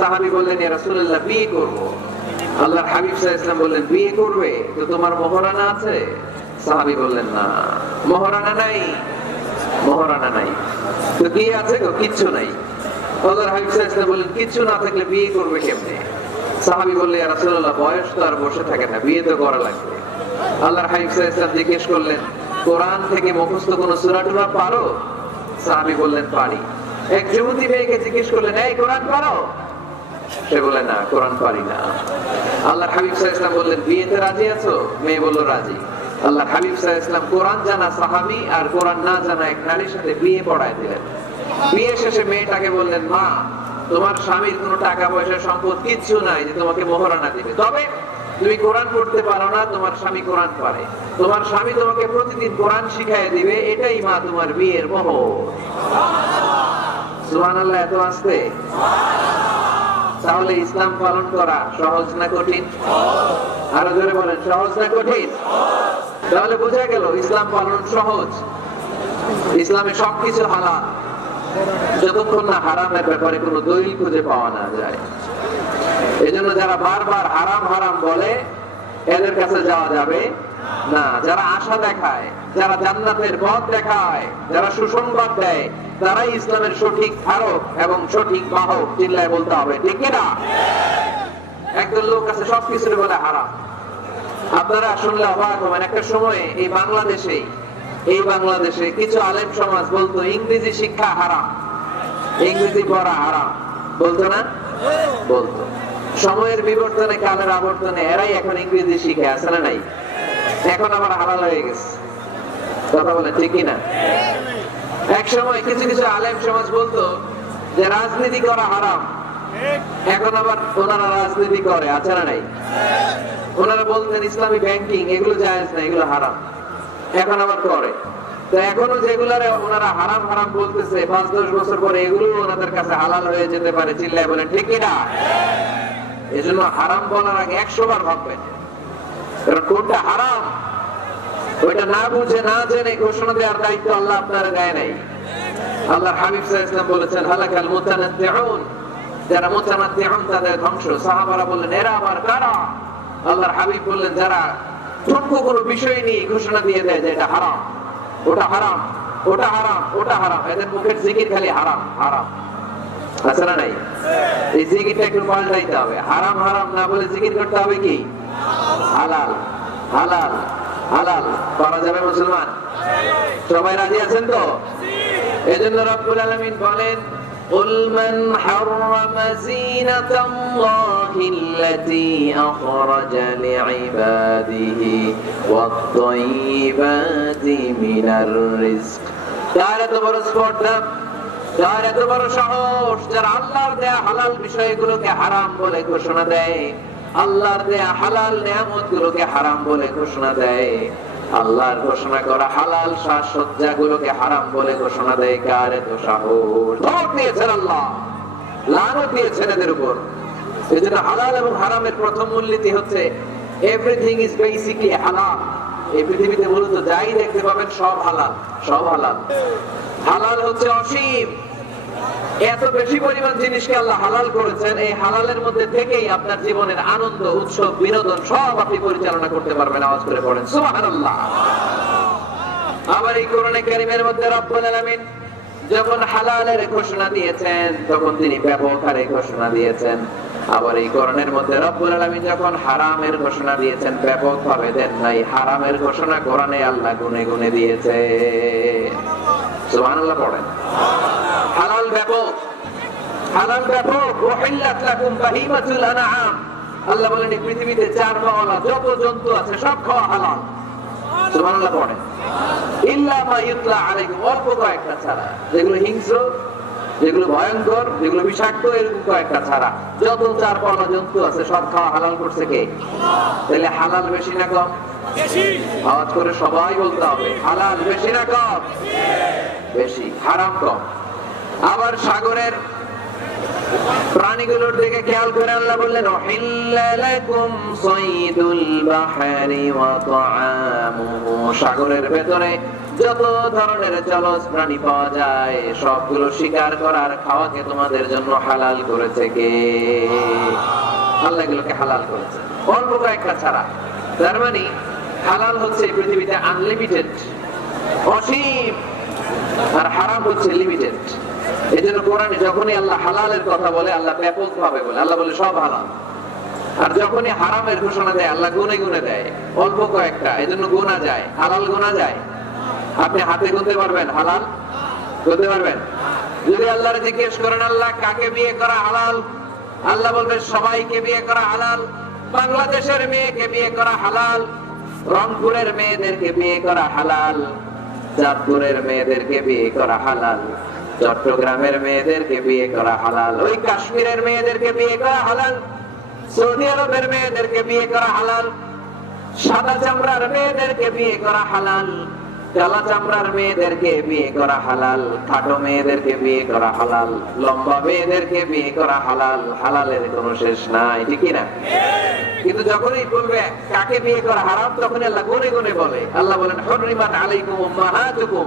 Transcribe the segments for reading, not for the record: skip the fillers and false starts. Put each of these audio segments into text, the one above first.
সাহাবী বললেন, ইয়া রাসূলুল্লাহ, বিয়ে করব। আল্লাহর হাবিব সাল্লাল্লাহু আলাইহি ওয়াসাল্লাম বললেন, বিয়ে করবে তো তোমার মোহরানা আছে? সাহাবী বললেন, না, মোহরানা নাই। মোহরানা নাই তো কি আছে? কিচ্ছু নাই। আল্লাহর হাবিব সাল্লাল্লাহু আলাইহি ওয়াসাল্লাম বললেন, কিচ্ছু না থাকলে বিয়ে করবে কেমনে? সাহাবী বললেন, ইয়া রাসূলুল্লাহ, বয়স তো আর বসে থাকে না, বিয়ে তো করা লাগবে। আল্লাহর হাবিব সাল্লাল্লাহু আলাইহি ওয়াসাল্লাম জিজ্ঞেস করলেন, কোরআন থেকে মুখস্থ কোন সূরা টুরা পারো? সাহাবী বললেন, পারি। এক যুবতী মেয়েকে জিজ্ঞেস করলেন, এই কোরআন পারো? সে বলে, না, কোরআন পারি না। আল্লাহর হাবিব সাল্লাল্লাহু আলাইহি ওয়াসাল্লাম বললেন, বিয়েতে রাজি আছো? মেয়ে বলল, রাজি। আল্লাহর হাবিব সাল্লাল্লাহু আলাইহি ওয়াসাল্লাম কোরআন জানা সাহাবী আর কোরআন না জানা এক নারীর সাথে বিয়ে পড়ায় দিলেন। বিয়ে শেষে মেয়েটাকে বললেন, মা, তোমার স্বামীর কোনো টাকা পয়সা সম্পদ কিচ্ছু নাই যে তোমাকে মোহরানা দিবে, তবে তুমি কোরআন পড়তে পারো না, তোমার স্বামী কোরআন পারে, তোমার স্বামী তোমাকে প্রতিদিন কোরআন শিখাইয়ে দিবে, এটাই মা তোমার বিয়ের মোহর। সুবহানাল্লাহ। এত আসতে। তাহলে ইসলাম পালন করা সহজ না কঠিন? আরো জোরে বলেন, সহজ না কঠিন? তাহলে বোঝা গেল ইসলাম পালন সহজ। ইসলামে সবকিছু হালাল, যতক্ষণ না হারামের ব্যাপারে কোনো দলিল খুঁজে পাওয়া না যায়। এজন্য যারা বারবার হারাম হারাম বলে এদের কাছে যাওয়া যাবে না। যারা আশা দেখায়, যারা জান্নাতের পথ দেখায়, যারা সুসংবাদ দেয়, তারাই ইসলামের সঠিক ধারক এবং সঠিক বাহক। চিল্লায় বলতে হবে, ঠিক কিনা? একদল লোক আছে সবকিছুর বলে হারাম। আপনারা শুনলে অবাক হবেন, একটা সময়ে এই বাংলাদেশে কিছু আলেম সমাজ বলতো ইংরেজি শিক্ষা হারাম, ইংরেজি পড়া হারাম, বলতো না? বলতো। সময়ের বিবর্তনে, কালের আবর্তনে এরাই এখন ইংরেজি শিখে, আছে না নাই? এখন আবার হালাল হয়ে গেছে। কথা বলে, ঠিক কিনা? এক সময় কিছু কিছু আলেম সমাজ বলতো যে রাজনীতি করা হারাম, এখন আবার ওনারা রাজনীতি করে, আছে না নাই? ওনারা বলতেন ইসলামী ব্যাংকিং এগুলো জায়েজ না, এগুলো হারাম, এখন আবার করে। তো এখনো যেগুলারে ওনারা হারাম হারাম বলতেছে, 5-10 বছর পরে এগুলো ওনাদের কাছে হালাল হয়ে যেতে পারে। চিল্লায় বলেন, ঠিক কিনা? এজন্য হারাম বলার আগে 100 বার ভাববেন, কারণ কোনটা হারাম ওইটা না বুঝে না জেনে ঘোষণা দেওয়ার দায়িত্ব আল্লাহ আপনার গায়ে নাই। আল্লাহর হাবিব সাল্লাল্লাহু আলাইহি ওয়াসাল্লাম বলেছেন, হালাকাল মুতানাত্তিউন, যারা মুতানাত্তিউন তাদের ধ্বংস। সাহাবারা বললেন, এরা আবার কারা? আল্লাহর হাবিব বললেন, যারা ঠুনকো কোনো বিষয় নিয়ে ঘোষণা দিয়ে দেয় যে এটা হারাম, ওটা হারাম, ওটা হারাম, ওটা হারাম, এদের মুখের জিকির খালি হারাম হারাম, আছে না নাই? এই জিকিরটা একটু পাল্টাইতে হবে। হারাম হারাম না বলে জিকির করতে হবে কি? হালাল হালাল হালাল। করা যাবে মুসলমান? সবাই রাজি আছেন তো? এজন্য রব্বুল আলামিন বলেন, قل من حرم زينة الله التي أخرج لعباده والطيبات من الرزق। কার এত বড় স্পর্ধা, কার এত বড় সাহস, যারা আল্লাহর দেয়া হালাল বিষয়গুলোকে হারাম বলে ঘোষণা দেয়, আল্লাহর দেয়া হালাল নিয়ামতগুলোকে হারাম বলে ঘোষণা দেয়, আল্লাহর ঘোষণা করা হালাল সাজসজ্জা গুলোকে হারাম বলে ঘোষণা দেয়। কার এত সাহস? ধমক দিয়েছেন আল্লাহ, লানত দিয়েছেন এদের উপর। এজন্য হালাল এবং হারামের প্রথম মূলনীতি হচ্ছে এভরিথিং ইজ বেসিক্যালি হালাল। এই পৃথিবীতে মূলত যাই দেখতে পাবেন সব হালাল, সব হালাল। হালাল হচ্ছে অসীম, এত বেশি পরিমাণ জিনিসকে আল্লাহ হালাল করেছেন, এই হালালের মধ্যে থেকেই আপনার জীবনের আনন্দ, উৎসব, বিনোদন সব আপনি পরিচালনা করতে পারবেন। আওয়াজ করে পড়েন সুবহানাল্লাহ। আবার এই কোরআনে কারীমের মধ্যে রব্বুল আলামিন যখন হালালের ঘোষণা দিয়েছেন তখন তিনি ব্যাপক হারে ঘোষণা দিয়েছেন। আবার এই কোরআনের মধ্যে রব্বুল আলামিন যখন হারামের ঘোষণা দিয়েছেন ব্যাপক ভাবে দেন নাই, হারামের ঘোষণা কোরআনে আল্লাহ গুনে গুনে দিয়েছে। সুবহানাল্লাহ পড়েন। হালাল ব্যাপক, হালাল ব্যাপক। ওয়াহিল্লাত লাকুম বাহিমাতুল আনআম, আল্লাহ বলেন এই পৃথিবীতে চার পাওয়ালা যত জন্তু আছে সব খাওয়া হালাল। সুবহানাল্লাহ পড়েন। ইল্লা মা ইউতলা আলাইকুম, অল্প কয়েকটা ছাড়া, যেগুলো হিংস্র, যেগুলো ভয়ঙ্কর, যেগুলো বিষাক্ত, এরকম কয়েকটা ছাড়া যত চার পাওয়ালা জন্তু আছে সব খাওয়া হালাল করছে কে? তাহলে হালাল বেশি না কম? বেশি। আওয়াজ করে সবাই বলতে হবে, হালাল বেশি না কম? বেশি। হারাম কম। আবার সাগরের প্রাণীগুলোর দিকে খেয়াল করে আল্লাহ বললেন, উহিল্লা লাকুম সাইদুল বাহরি ওয়া তাআমুহু, সাগরের ভেতরে যত ধরনের জলজ প্রাণী পাওয়া যায় সবগুলো শিকার করার খাওয়াকে তোমাদের জন্য হালাল করেছে কে? আল্লাহ এগুলোকে হালাল করেছে, অল্প কয়েকটা ছাড়া। তার মানে হালাল হচ্ছে পৃথিবীতে আনলিমিটেড, অসীম, আর হারাম হচ্ছে লিমিটেড। এই জন্য কোরআনে যখনই আল্লাহ হালালের কথা বলে আল্লাহ ব্যাপক ভাবে বলে, আল্লাহ বলে সব হালাল। আর যখনই হারামের ঘোষণা দেয় আল্লাহ গুনে গুনে দেয়, অল্প কয়েকটা, এই জন্য গোনা যায়। হালাল গোনা যায়? আপনি হাতে গুনতে পারবেন হালাল? গুনতে পারবেন? যদি আল্লাহর জিজ্ঞেস করেন আল্লাহ কাকে বিয়ে করা হালাল, আল্লাহ বলবে সবাইকে বিয়ে করা হালাল। বাংলাদেশের মেয়েকে বিয়ে করা হালাল, রংপুরের মেয়েদেরকে বিয়ে করা হালাল, চাঁদপুরের মেয়েদেরকে বিয়ে করা হালাল, চট্টগ্রামের মেয়েদেরকে বিয়ে করা হালাল, ওই কাশ্মীরের মেয়েদেরকে বিয়ে করা হালাল, সৌদি আরবের মেয়েদেরকে বিয়ে করা হালাল, সাদা চামড়ার মেয়েদেরকে বিয়ে করা হালাল, কালা চামড়ার মেয়েদেরকে বিয়ে করা হালাল, খাটো মেয়েদেরকে বিয়ে করা হালাল, লম্বা মেয়েদেরকে বিয়ে করা হালাল। হালালের কোনো শেষ নাই, ঠিক না? কিন্তু যখনই বলবে কাকে বিয়ে করা হারাম, তখন আল্লাহ গুনে গুনে বলে। আল্লাহ বলেন হুররিমাত আলাইকুম উম্মাহাতুকুম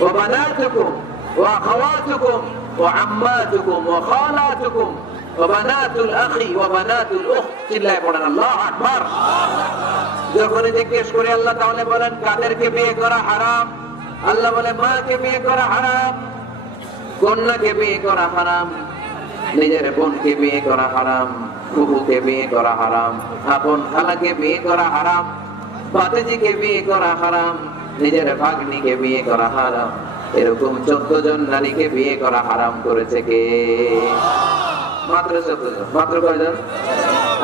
ওয়া বানাতুকুম ওয়া আখাওয়াতুকুম ওয়া আম্মাতুকুম ওয়া খালাতুকুম ওয়া বানাতুল আখি ওয়া বানাতুল উখত। চিল্লায়ে পড়েন আল্লাহু আকবার। যখনই জিজ্ঞেস করে আল্লাহ তাহলে বলেন কাদেরকে বিয়ে করা হারাম, আল্লাহ বলে মাকে বিয়ে করা হারাম, কন্যাকে বিয়ে করা হারাম, নিজের বোনকে বিয়ে করা হারাম, ফুফুকে বিয়ে করা হারাম, আপন খালাকে বিয়ে করা হারাম, ভাতিজিকে বিয়ে করা হারাম, নিজের ভাগ্নিকে বিয়ে করা হারাম। এরকম 14 জন নারীকে বিয়ে করা হারাম করেছে কে? মাত্র 14 জন। মাত্র কয়জন?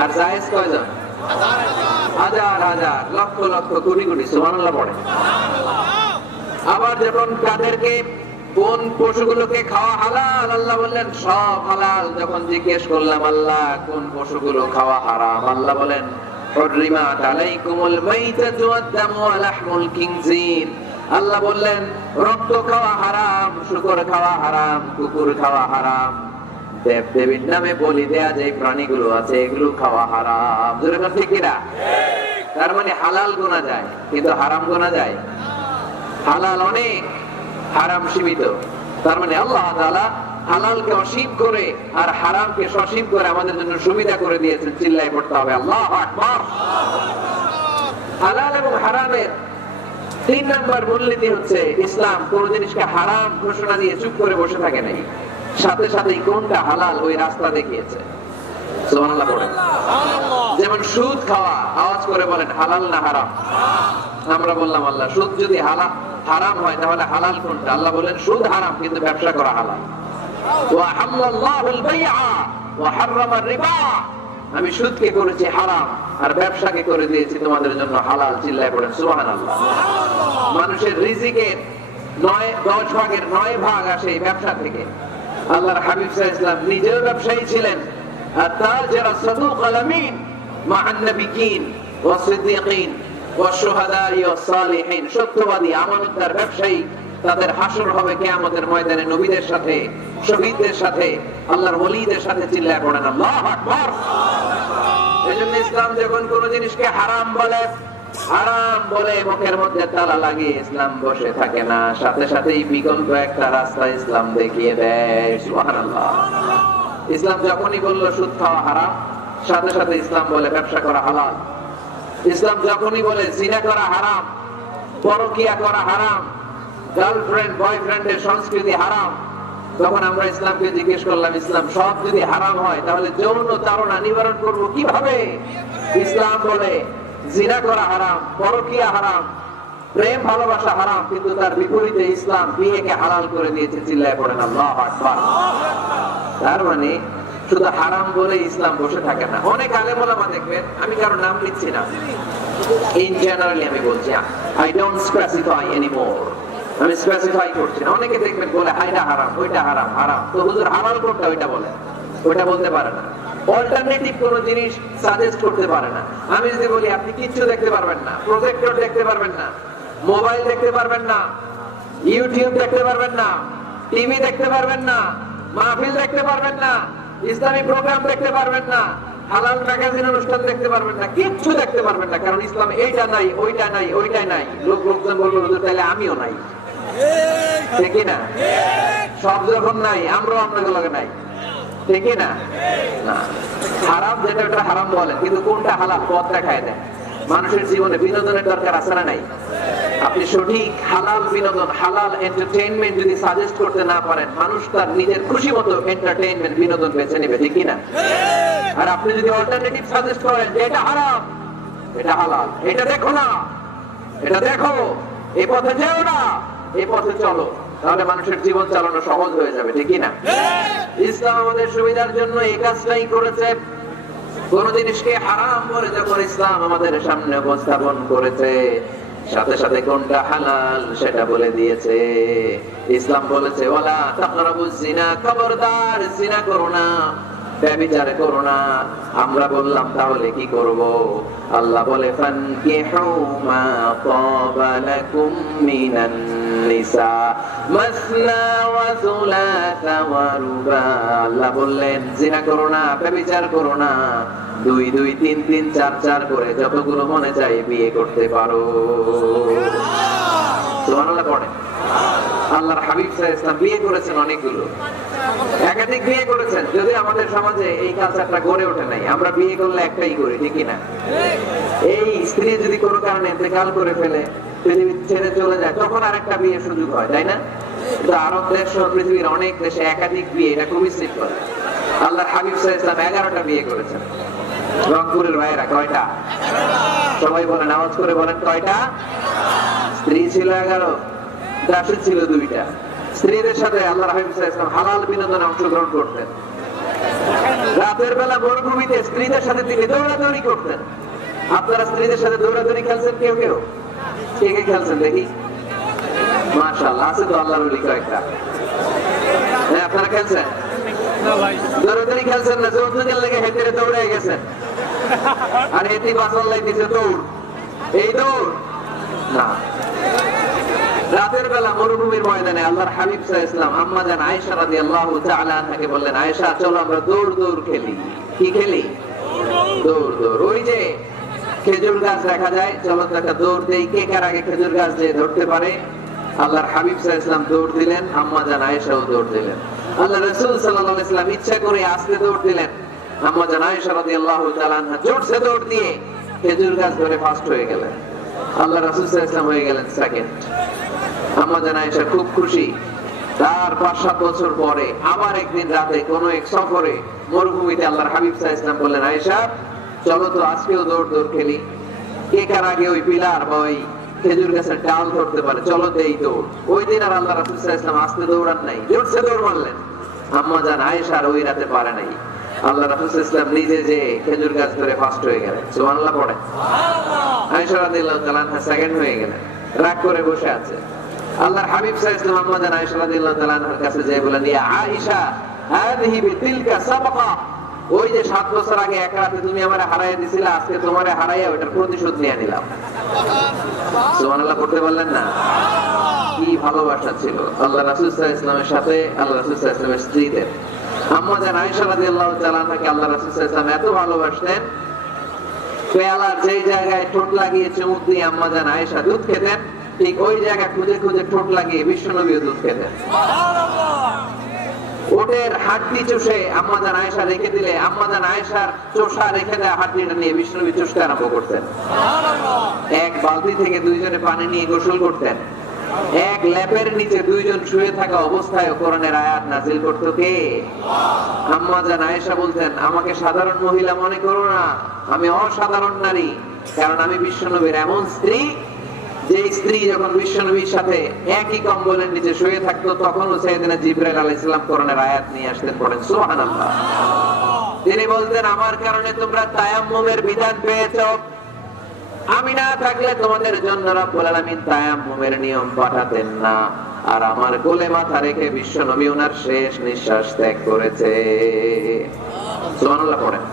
আর জায়েজ কয়জন? হাজার হাজার, লক্ষ লক্ষ, কোটি কোটি। সুবহানাল্লাহ পড়ে। আবার যখন কাদেরকে কোন পশুগুলোকে খাওয়া হালাল, আল্লাহ বললেন সব হালাল। যখন জিজ্ঞেস করলাম আল্লাহ কোন পশুগুলো খাওয়া হারাম, আল্লাহ বলেন হুররিমাত আলাইকুমুল মাইতাতু ওয়াদ-দামু ওয়া লাহমুল খিনজির। আল্লাহ বললেন রক্ত খাওয়া হারাম, শূকর খাওয়া হারাম, কুকুর খাওয়া হারাম, দেব দেবীর নামে বলি দেয়া যে প্রাণীগুলো আছে এগুলো খাওয়া হারাম। জোরে বলেন ঠিক কিনা? তার মানে হালাল গোনা যায় কিন্তু হারাম গোনা যায়? হালাল অনেক, হারাম সীমিত। তার মানে আল্লাহ তাআলা হালালকে অসীম করে আর হারামকে সসীম করে আমাদের জন্য সুবিধা করে দিয়েছেন। চিল্লায় পড়তে হবে আল্লাহু আকবার। হালাল এবং হারামের 3 নম্বর মূলনীতি হচ্ছে ইসলাম কোন জিনিসকে হারাম ঘোষণা দিয়ে চুপ করে বসে থাকে নাই, সাথে সাথে কোনটা হালাল ওই রাস্তা দেখিয়েছে। সুবহানাল্লাহ পড়েন। যেমন সুদ খাওয়া, আওয়াজ করে বলেন হালাল না হারাম? আমরা বললাম আল্লাহ সুদ যদি হারাম হয় তাহলে হালাল কোনটা? আল্লাহ বলেন সুদ হারাম কিন্তু ব্যবসা করা হালাল। ওয়া হাল্লাল্লাহুল বাইআ ওয়া হাররামার রিবা। আমি সুদকে করেছি হারাম আর ব্যবসাকে করে দিয়েছি তোমাদের জন্য হালাল। চিল্লায় পড়েন সুবহানাল্লাহ। মানুষের রিজিকের 10 ভাগের 9 ভাগ আসে এই ব্যবসা থেকে। আল্লাহর হাবিব সাল্লাল্লাহু আলাইহি ওয়াসাল্লাম নিজেও ব্যবসায়ী ছিলেন। আত-তাজির আস-সাদুক আল-আমিন মা'আন নাবিয়্যিন ওয়াস-সিদ্দীকিন ওয়াশ-শুহাদা'i ওয়াস-সালিহিন। সত্যবাদী আমানতদার ব্যবসায়ী, তাদের হাসর হবে কিয়ামতের ময়দানে নবীদের সাথে, শহীদদের সাথে, আল্লাহর ওলিদের সাথে। চিল্লায় পড়েন আল্লাহু আকবার। এজন্য ইসলাম যখন কোন জিনিসকে হারাম বলে, হারাম বলে মুখের মধ্যে তালা লাগিয়ে ইসলাম বসে থাকে না, সাথে সাথেই বিকল্প একটা রাস্তা ইসলাম দেখিয়ে দেয়। সুবহানাল্লাহ। ইসলাম যখনই বলল সুদ খাওয়া হারাম, সাথে সাথে ইসলাম বলে ব্যবসা করা হালাল। ইসলাম যখনই বলে জিনা করা হারাম, পরকিয়া করা হারাম, গার্লফ্রেন্ড বয়ফ্রেন্ডের সংস্কৃতি হারাম, তখন আমরা ইসলামকে জিজ্ঞেস করলাম ইসলাম সব যদি হারাম হয় তাহলে যৌন তাড়না নিবারণ করব কিভাবে? ইসলাম বলে জিনা করা হারাম, পরকিয়া হারাম, প্রেম ভালোবাসা হারাম, কিন্তু তার বিপরীতে ইসলাম বিয়েকে হালাল করে দিয়েছে। চিল্লায় পড়েন আল্লাহু আকবার। তার মানে শুধু হারাম বলে ইসলাম বসে থাকে না। অনেক আলেম ওলামা দেখবেন, আমি কারো নাম নিচ্ছি না, ইন জেনারেলি আমি বলছি, আই ডোন্ট স্পেসিফাই এনিমোর, আমি স্পেসিফাই করছি না। অনেকে দেখবেন বলে হাইটা হারাম, ওইটা হারাম, হারাম। তো হুজুর হালাল কোনটা ওইটা বলে, ওইটা বলতে পারে না। অল্টারনেটিভ কোন জিনিস সাজেস্ট করতে পারে না। আমি যদি বলি আপনি কিচ্ছু দেখতে পারবেন না, প্রজেক্টর দেখতে পারবেন না, মোবাইল দেখতে পারবেন না, ইউটিউব দেখতে পারবেন না, টিভি দেখতে পারবেন না, মাহফিল দেখতে পারবেন না, ইসলামী প্রোগ্রাম দেখতে পারবেন না, হালাল ম্যাগাজিন অনুষ্ঠান দেখতে পারবেন না, কিচ্ছু দেখতে পারবেন না, কারণ ইসলাম এইটা নাই, ওইটা নাই, ওইটাই নাই। লোকজন বলবে হুজুর তাহলে আমিও নাই, ঠিক না? সব যখন নাই, আমরাও আপনাগুলোকে নাই, ঠিক না? হারাম যেটা ওটা হারাম বলেন, কিন্তু কোনটা হালাল পথ দেখায় দেয়। মানুষের জীবনে বিনোদনের দরকার আছে না নাই? আপনি সঠিক হালাল বিনোদন, হালাল এন্টারটেইনমেন্ট যদি সাজেস্ট করতে না পারেন, মানুষ তার নিজের খুশি মতো এন্টারটেইনমেন্ট বিনোদন বেছে নেবে, ঠিক না? আর আপনি যদি অল্টারনেটিভ সাজেস্ট করেন যে এটা হারাম, এটা হালাল, এটা দেখো না, এটা দেখো, এই পথে যেও না, এই পথে চলো, তাহলে মানুষের জীবন চালানো সহজ হয়ে যাবে, ঠিক না? ইসলাম আমাদের সুবিধার জন্য এই কাজটাই করেছে। কোন জিনিসকে হারাম বলে যখন ইসলাম আমাদের সামনে উপস্থাপন করেছে, সাথে সাথে কোনটা হালাল সেটা বলে দিয়েছে। ইসলাম বলেছে ওয়ালা তাকরাবুজ জিনা, খবরদার জিনা করো না, ব্যভিচার করো না। আমরা বললাম তাহলে কি করব? আল্লাহ বলে ফানকিহু মা তাবা লাকুম মিনান নিসা মাসনা ওয়া সুলাসা ওয়া রুবা। আল্লাহ বললেন জিনা করো না, ব্যভিচার করো না, 2 2 3 3 4 4 করে যতগুলো মনে চাই বিয়ে করতে পারো। সুবহানাল্লাহ পড়ে। আল্লাহর হাবিব সাল্লাল্লাহু আলাইহি ওয়াসাল্লাম বিয়ে করেছেন অনেকগুলো, একাধিক বিয়ে করেছেন। যদি আমাদের সমাজে এই কালচারটা গড়ে ওঠে নাই, আমরা বিয়ে করলে একটাই করি, ঠিক না? এই স্ত্রী যদি কোনো কারণে ইন্তেকাল করে ফেলে, পৃথিবী ছেড়ে চলে যায়, তখন আরেকটা বিয়ের সুযোগ হয়, তাই না? কিন্তু আরব দেশ সহ পৃথিবীর অনেক দেশে একাধিক বিয়ে, এটা খুবই সিম্পল। আল্লাহর হাবিব সাল্লাল্লাহু আলাইহি ওয়াসাল্লাম 11টা বিয়ে করেছেন। রংপুরের ভাইয়েরা কয়টা? সবাই বলেন, আওয়াজ করে বলেন, কয়টা? স্ত্রী ছিল 11, দাসী ছিল 2টা। স্ত্রীদের সাথে আল্লাহর হাবিব সাল্লাল্লাহু আলাইহি ওয়াসাল্লাম হালাল বিনোদনে অংশগ্রহণ করতেন। রাতের বেলা মরুভূমিতে স্ত্রীদের সাথে তিনি দৌড়াদৌড়ি করতেন। আপনারা স্ত্রীদের সাথে দৌড়াদৌড়ি খেলছেন? কেউ কেউ কে কে খেলছেন দেখি? মাশাআল্লাহ, আছে তো আল্লাহর ওলি কয়েকটা। হ্যাঁ, আপনারা খেলছেন? দৌড়াদৌড়ি খেলছেন না, যৌতুকের লেগে হেঁটে দৌড়ে গেছেন, আর হেঁটে বাসাল্লাই দিছে দৌড়। এই দৌড় না। রাতের বেলা মরুভূমির ময়দানে আল্লাহর হাবিব সাল্লাল্লাহু আলাইহি ওয়াসাল্লাম আম্মা জান আয়েশা রাদিয়াল্লাহু তাআলা আনহাকে বললেন, আয়েশা চলো আমরা দৌড় দৌড় খেলি। কি খেলি? দৌড় দৌড়। ওই যে খেজুর গাছ দেখা যায়, চলো একটা দৌড় দেই, কে কার আগে খেজুর গাছ দিয়ে ধরতে পারে। আল্লাহর হাবিব সাল্লাল্লাহু আলাইহি ওয়াসাল্লাম দৌড় দিলেন, আম্মা জান আয়েশাও দৌড় দিলেন। আল্লাহ রাসূল সাল্লাল্লাহু আলাইহি ওয়াসাল্লাম ইচ্ছা করে আস্তে দৌড় দিলেন। আম্মা জান আয়েশা রাদিয়াল্লাহু তাআলা আনহা জোরসে দৌড় দিয়ে খেজুর গাছ ধরে ফার্স্ট হয়ে গেলেন। আল্লাহ রাসূল সাল্লাল্লাহু আলাইহি ওয়াসাল্লাম হয়ে গেলেন সেকেন্ড। আম্মা জান আয়েশা খুব খুশি। তার 5-7 বছর পরে আবার একদিন রাতে কোন এক সফরে মরুভূমিতে আল্লাহর হাবিব সাল্লাল্লাহু আলাইহি ওয়াসাল্লাম বললেন, আয়েশা চলো তো আজকেও দৌড় দৌড় খেলি, কে কার আগে ওই পিলার বা ওই খেজুর গাছের ডাল ধরতে পারে, চলো দেই দৌড়। ওই দিন আর আল্লাহ রাসূল সাল্লাল্লাহু আলাইহি ওয়াসাল্লাম আস্তে দৌড়ান নাই, জোরসে দৌড় মারলেন। আম্মা জান আয়েশা আর ওই রাতে পারে নাই। আল্লাহ রাসূল সাল্লাল্লাহু আলাইহি ওয়াসাল্লাম নিজে যে খেজুর গাছ ধরে ফার্স্ট হয়ে গেলেন। সুবহানাল্লাহ পড়ে। সুবহানাল্লাহ। আয়েশা রাদিয়াল্লাহু তাআলা আনহা সেকেন্ড হয়ে গেলেন, রাগ করে বসে আছে। আল্লাহর হাবিব সাল্লাল্লাহু আলাইহি ওয়াসাল্লাম আম্মা জান আয়েশা রাদিয়াল্লাহু তাআলা আনহার কাছে যেয়ে বলেন, ইয়া আয়েশা হাযিহি বিতিলকা সাবকা, ওই যে 7 বছর আগে এক রাতে তুমি আমারে হারাইয়া দিছিলে, আজকে তোমারে হারাইয়া ওটার প্রতিশোধ নিয়ে নিলাম। সুবহানাল্লাহ পড়তে বললেন না? কি ভালোবাসা ছিল আল্লাহ রাসূল সাল্লাল্লাহু আলাইহি ওয়াসাল্লামের সাথে আল্লাহ রাসূল সাল্লাল্লাহু আলাইহি ওয়াসাল্লামের স্ত্রীদের। আম্মা জান আয়েশা রাদিয়াল্লাহু তাআলা আনহাকে আল্লাহ রাসূল সাল্লাল্লাহু আলাইহি ওয়াসাল্লাম এত ভালোবাসতেন, পেয়ালার যেই জায়গায় ঠোঁট লাগিয়ে চুমুক দিয়ে আম্মা জান আয়েশা দুধ খেতেন, ঠিক ওই জায়গা খুঁজে খুঁজে ঠোঁট লাগিয়ে বিশ্বনবীও দুধ খেতেন। ওটের হাড্ডি চষে আম্মা জান আয়েশা রেখে দিলে আম্মা জান আয়েশার চোষা রেখে দেয়া হাড্ডিটা নিয়ে বিশ্বনবী চষতে আরম্ভ করতেন। এক বালতি থেকে 2 জনে পানি নিয়ে গোসল করতেন। এক ল্যাপের নিচে 2 জন শুয়ে থাকা অবস্থায় কোরআনের আয়াত নাযিল করত কে? আম্মা জান আয়েশা বলতেন, আমাকে সাধারণ মহিলা মনে করো না, আমি অসাধারণ নারী, কারণ আমি বিশ্বনবীর এমন স্ত্রী যে স্ত্রী যখন বিশ্বনবীর সাথে একই কম্বলের নিচে শুয়ে থাকতো, তখনও সাইয়েদনা জিবরাইল আলাইহিস সালাম কোরআনের আয়াত নিয়ে আসতেন। পড়েন সুবহানাল্লাহ। তিনি বলতেন, আমার কারণে তোমরা তায়াম্মুমের বিধান পেয়েছো, আমি না থাকলে তোমাদের জন্য রব্বুল আলামিন তায়াম্মুমের নিয়ম পাঠাতেন না। আর আমার কোলে মাথা রেখে বিশ্বনবী ওনার শেষ নিঃশ্বাস ত্যাগ করেছে। সুবহানাল্লাহ পড়েন।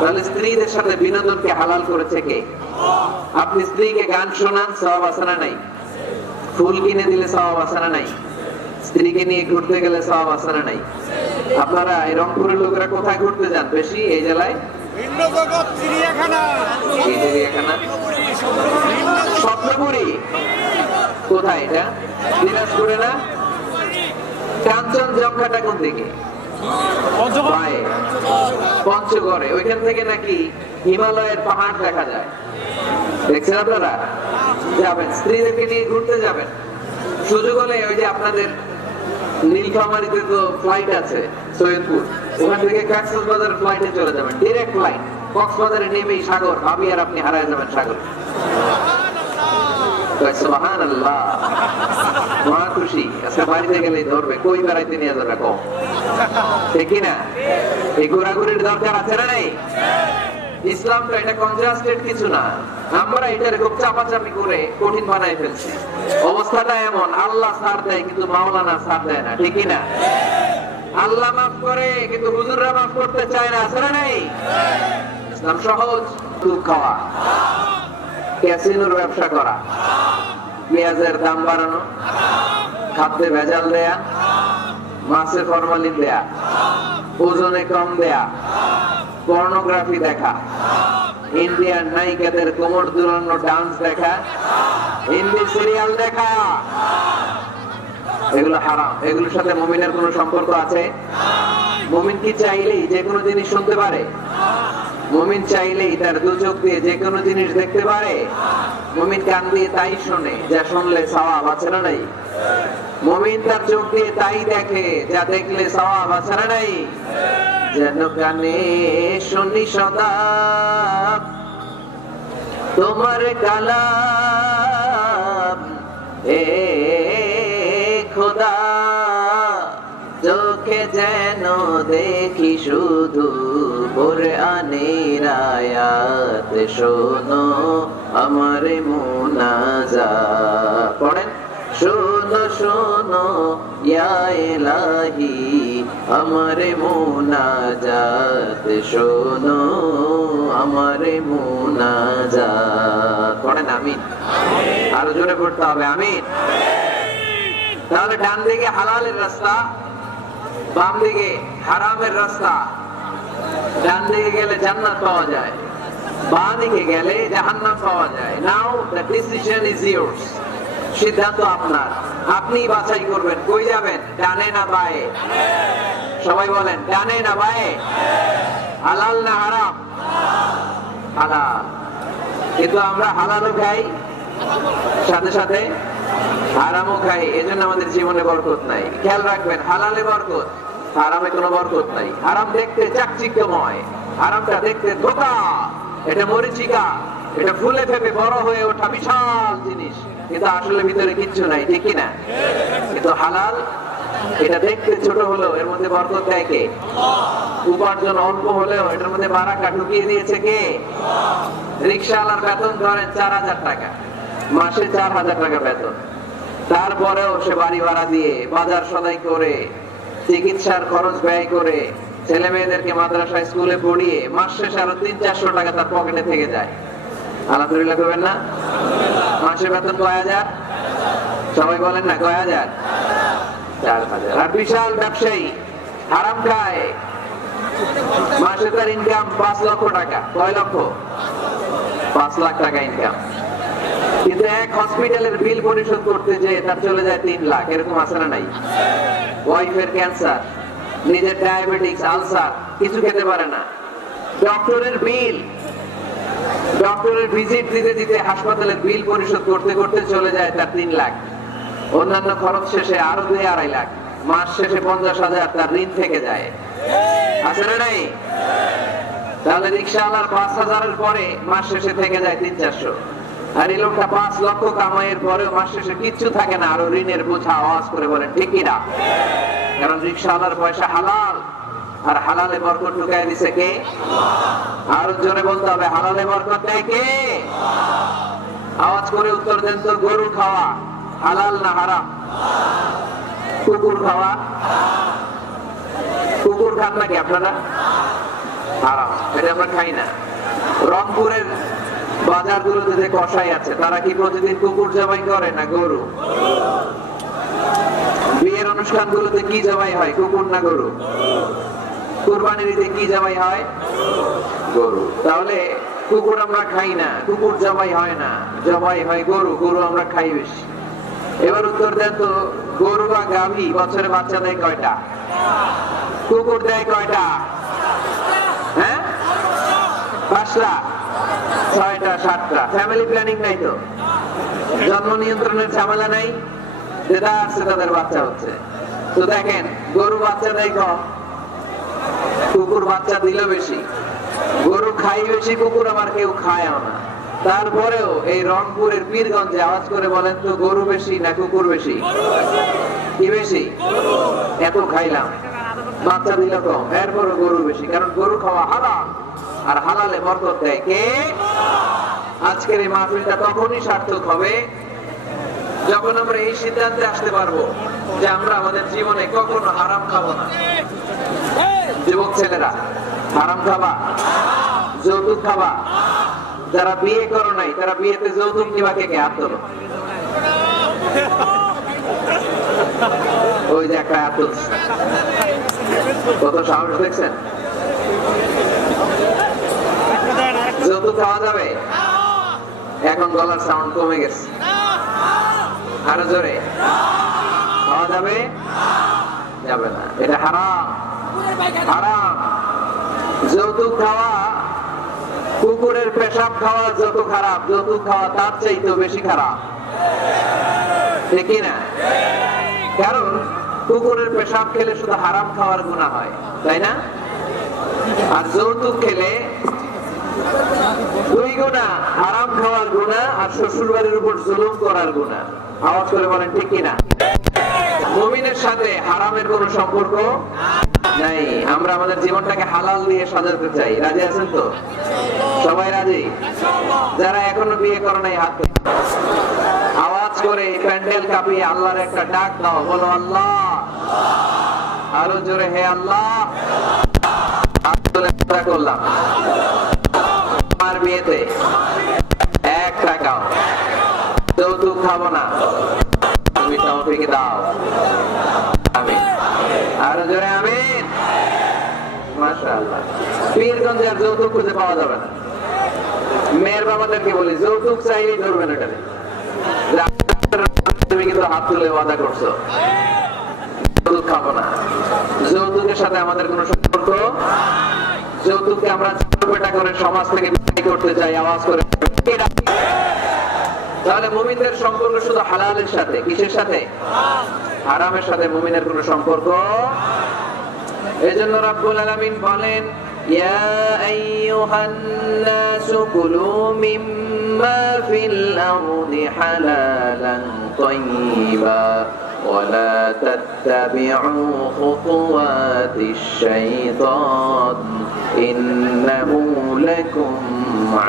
তাহলে স্ত্রীদের সাথে বিনোদনকে হালাল করেছে কে? আপনি স্ত্রীকে গান শোনান, সওয়াব আছে না নাই? ফুল কিনে দিলে সওয়াব আছে না নাই? স্ত্রীকে নিয়ে ঘুরতে গেলে সওয়াব আছে না নাই? আপনারা এই রংপুরের লোকেরা কোথায় ঘুরতে যান বেশি এই জেলায়? ভিন্ন জগৎ চিড়িয়াখানা। কি চিড়িয়াখানা? স্বপ্নপুরী। কোথায় এটা? দিনাজপুরে না? কাঞ্চনজঙ্ঘাটা কোন দিকে? বায়ে। পঞ্চগড়ে। ওইখান থেকে নাকি হিমালয়ের পাহাড় দেখা যায়। দেখছেন আপনারা? যাবেন, স্ত্রীদেরকে নিয়ে ঘুরতে যাবেন। সুযোগ হলে ওই যে আপনাদের নীলফামারীতে তো ফ্লাইট আছে, সৈয়দপুর, ওখান থেকে কক্সবাজার ফ্লাইটে চলে যাবেন, ডিরেক্ট ফ্লাইট। কক্সবাজারে নেমেই সাগর, ভাবি আর আপনি হারায় যাবেন সাগর। সুবহানাল্লাহ, মহা খুশি। আজকে বাড়িতে গেলেই ধরবে, কই বেড়াইতে নিয়ে যাবে কম, ঠিক না? এই ঘোরাঘুরির দরকার আছে না নাই? ইসলামটা এটা কনজাস্টেড কিছু না, আমরা এটার খুব চাপাচাপি করে কঠিন বানাই ফেলছি। অবস্থাটা এমন, আল্লাহ ছাড় দেয় কিন্তু মাওলানা ছাড় দেয় না, ঠিক না? আল্লাহ মাফ করে কিন্তু হুজুররা মাফ করতে চায় না, আছে না নাই? ইসলাম সহজ। দুধ খাওয়া, ক্যাসিনোর ব্যবসা করা, পেঁয়াজের দাম বাড়ানো, খাদ্যে ভেজাল দেয়া, মাছে ফরমালিন দেয়া, ওজনে কম দেয়া, পর্নোগ্রাফি দেখা, ইন্ডিয়ান নায়িকাদের কোমর দুলানো ডান্স দেখা, হিন্দি সিরিয়াল দেখা, এগুলো হারাম। এগুলোর সাথে মুমিনের কোনো সম্পর্ক আছে? মুমিন কি চাইলেই যে কোনো জিনিস শুনতে পারে? মুমিন চাইলেই তার দু চোখ দিয়ে যে কোনো জিনিস দেখতে পারে? মুমিন কান দিয়ে তাই শোনে যা শুনলে সওয়াব, আছে না নাই? মুমিন তার চোখ দিয়ে তাই দেখে যা দেখলে সওয়াব, আছে না নাই? যেন কানে শুনি সদা তোমার কালাম, হে খোদা, চোখে যেন দেখি শুধু কুরআনের আয়াত, শোনো আমার মুনাজাত। পড়েন, শোনো শোনো ইয়া ইলাহি আমার মুনাজাত, শোনো আমার মুনাজাত। পড়েন আমিন। আরো জোরে পড়তে হবে আমিন। তাহলে ডান দিকে হালালের রাস্তা, বাম দিকে হারামের রাস্তা। ডান দিকে গেলে জান্নাত পাওয়া যায়, বাম দিকে গেলে জাহান্নাম পাওয়া যায়। নাও দ্য ডিসিশন ইজ ইয়োর্স। সিদ্ধান্ত আপনার, আপনি বাছাই করবেন কই যাবেন, ডানে না বায়ে। সবাই বলেন, ডানে না বায়ে, হালাল না হারাম? হালাল। কিন্তু আমরা হালালও খাই, সাথে সাথে হারামও খাই, এজন্য আমাদের জীবনে বরকত নাই। খেয়াল রাখবেন, হালালে বরকত, হারামে কোনো বরকত নাই। হারাম দেখতে চাকচিক্যময়, হারামটা দেখতে ধোঁকা, এটা মরিচিকা, এটা ফুলে ফেপে বড় হয়ে ওঠা বিশাল জিনিস, কিন্তু আসলে ভিতরে কিচ্ছু নাই, ঠিক কিনা? কিন্তু হালাল, এটা দেখতে ছোট হলেও এর মধ্যে বরকত দেয় কে? উপার্জন অল্প হলেও এটার মধ্যে বারাকা ঢুকিয়ে দিয়েছে কে? রিকশাওয়ালার বেতন ধরেন 4,000 টাকা, মাসে 4,000 টাকা বেতন, তারপরেও সে বাড়ি ভাড়া দিয়ে, বাজার সদাই করে, চিকিৎসার খরচ ব্যয় করে, ছেলে মেয়েদেরকে মাদ্রাসায় স্কুলে পড়িয়ে মাস শেষে আরো 300-400 টাকা তার পকেটে থেকে যায়। আলহামদুলিল্লাহ করবেন না? মাসের বেতন কয় হাজার? সবাই বলেন না, কয় হাজার? 4,000। আর বিশাল ব্যবসায়ী হারাম খায়, মাসে তার ইনকাম 5 লক্ষ টাকা। কয় লক্ষ? 5 লাখ টাকা ইনকাম, কিন্তু এক হসপিটালের বিল পরিশোধ করতে যে তার চলে যায় 3 লাখ। এরকম আছে না নাই? ওয়াইফের ক্যান্সার, নিজের ডায়াবেটিস, আলসার, কিছু খেতে পারে না। ডক্টরের বিল, ডক্টরের ভিজিট দিতে দিতে হাসপাতালের বিল পরিশোধ করতে করতে চলে যায় তার 3 লাখ। অন্যান্য খরচ শেষে আরো 2-2.5 লাখ। মাস শেষে 50,000 তার ঋণ থেকে যায়, আছে না নাই? তাহলে রিকশাওয়ালার 5,000-এর পরে মাস শেষে থেকে যায় 300-400। আর এই লোকটা 5 লক্ষ কামাইয়ের পরেও মাস শেষে কিচ্ছু থাকে না, আরো ঋণের বোঝা। আওয়াজ করে বলেন ঠিক কিনা? কারণ রিকশাওয়ালার পয়সা হালাল, আর হালালে বরকত ঢুকায় দিছে কে? আরো জোরে বলতে হবে, হালালে বরকত দেয় কে? আওয়াজ করে উত্তর দেন তো। গরু খাওয়া হালাল না হারাম? কুকুর খাওয়া? কুকুর খান নাকি আপনারা? হারাম, এটা আমরা খাই না। রংপুরের বাজারগুলোতে যে কসাই আছে, তারা কি প্রতিদিন কুকুর জবাই করে না গরু? বিয়ের অনুষ্ঠানগুলোতে কি জবাই হয়, কুকুর না গরু? কুরবানির ঈদে কি জবাই হয়? গরু। তাহলে কুকুর আমরা খাই না, কুকুর জবাই হয় না, জবাই হয় গরু, গরু আমরা খাই বেশি। এবার উত্তর দেন তো, গরু বা গাভী বছরে বাচ্চা দেয় কয়টা? কুকুর দেয় কয়টা? হ্যাঁ, 5টা, 6টা, 7টা। ফ্যামিলি প্ল্যানিং নাই তো, জন্ম নিয়ন্ত্রণের ঝামেলা নাই, যেটা আছে তাদের বাচ্চা হচ্ছে। তো দেখেন, গরু বাচ্চা দেয় কম, কুকুর বাচ্চা দিল বেশি। গরু খাই বেশি, কুকুর আবার কেউ খায় না। তারপরেও এই রংপুরের পীরগঞ্জে আওয়াজ করে বলেন তো, গরু বেশি না কুকুর বেশি? কি বেশি? এত খাইলাম, বাচ্চা দিল কম, এরপরও গরু বেশি, কারণ গরু খাওয়া হালাল, আর হালালে বরকত দেয় কে? আজকের এই মাহফিলটা তখনই সার্থক হবে যখন আমরা এই সিদ্ধান্তে আসতে পারবো যে আমরা আমাদের জীবনে কখনো হারাম খাবো না। যুবক ছেলেরা, হারাম খাবা, যৌতুক খাবা। যারা বিয়ে করো নাই তারা বিয়েতে যৌতুক নিবা, কে কে? হাত তোলো। ওই যে একটা হাত তুলছে, কত সাহস দেখছেন? যৌতুক খাওয়া যাবে? এখন গলার সাউন্ড কমে গেছে, আরো জোরে খাওয়া যাবে? যাবে না, এটা হারাম, হারাম। যৌতুক খাওয়া, কুকুরের পেশাব খাওয়া যত খারাপ, যৌতুক খাওয়া তার চাইতে বেশি খারাপ, ঠিক না? কারণ কুকুরের পেশাব খেলে শুধু হারাম খাওয়ার গুনাহ হয়, তাই না? আর যৌতুক খেলে 2 গুনাহ, হারাম খাওয়ার গুনাহ আর শ্বশুর বাড়ির উপর জুলুম করার গুনাহ। আওয়াজ করে বলেন ঠিক কিনা? মুমিনের সাথে হারামের কোনো সম্পর্ক নাই। আমরা আমাদের জীবনটাকে হালাল দিয়ে সাজাতে চাই। রাজি আছেন তো? সবাই রাজি? যারা এখনো বিয়ে করে নাই হাত তোলো। আওয়াজ করে প্যান্ডেল কাঁপিয়ে আল্লাহর একটা ডাক দাও, বলো আল্লাহ। আরো জোরে, হে আল্লাহ। হাত তুলে দোয়া করলাম, আমার বিয়েতে 1 টাকাও যৌতুক খাবো না, তুমি তৌফিক দাও। আমিন। আরো জোরে আমিন। মাশাআল্লাহ। পীরগঞ্জের যৌতুক খুঁজে পাওয়া যাবে না। মেয়ের বাবাদেরকে বলি, যৌতুক চাইলেই ধরবেন এটাতে। তুমি কিন্তু হাত তুলে ওয়াদা করছো, যৌতুক খাবো না। যৌতুকের সাথে আমাদের কোনো সম্পর্ক। যৌতুককে আমরা পেটা করে সমাজ থেকে বিক্রি করতে চাই, আওয়াজ করে। তাহলে মুমিনদের সম্পর্ক শুধু হালালের সাথে, কিসের সাথে? হারামের সাথে মুমিনের কোনো সম্পর্ক। এজন্য রব্বুল আলামিন বলেন, ইয়া আইয়ুহান নাসু কুলু মিম্মা ফিল আরদি হালালান তাইয়্যিবা ওয়া লা তাত্তাবি'উ খুতুওয়াতিশ শাইতান ইন্নাহু লাকুম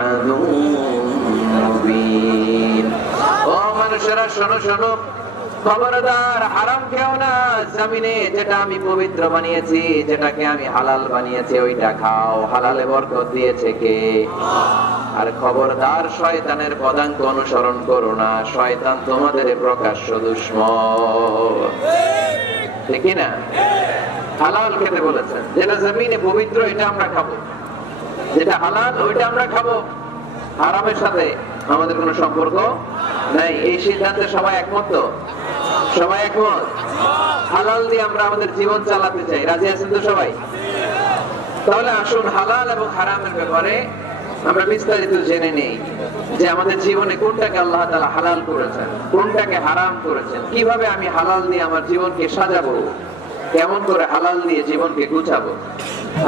আদুউম মুবিন। ও মানুষেরা, শোনো শোনো, খবরদার হারাম খেও না। জমিনে যেটা আমি পবিত্র বানিয়েছি, যেটাকে আমি হালাল বানিয়েছি, ওইটা খাও। হালালে বরকত দিয়েছে কে? আর খবরদার শয়তানের পদাঙ্ক অনুসরণ করো না, শয়তান তোমাদের প্রকাশ্য দুশমন, ঠিক না? হালাল খেতে বলেছেন, যেটা জমিনে পবিত্র এটা আমরা খাবো, যেটা হালাল ওইটা আমরা খাবো। হারামের সাথে আমাদের কোনো সম্পর্ক নাই। এই সিদ্ধান্তে সবাই একমত তো? সবাই একমত? হালাল দিয়ে আমরা আমাদের জীবন চালাতে চাই। রাজি আছেন তো সবাই? তাহলে আসুন হালাল এবং হারামের ব্যাপারে আমরা বিস্তারিত জেনে নেই, যে আমাদের জীবনে কোনটাকে আল্লাহ তাআলা হালাল করেছেন, কোনটাকে হারাম করেছেন, কিভাবে আমি হালাল দিয়ে আমার জীবনকে সাজাবো, কেমন করে হালাল দিয়ে জীবনকে গুছাবো,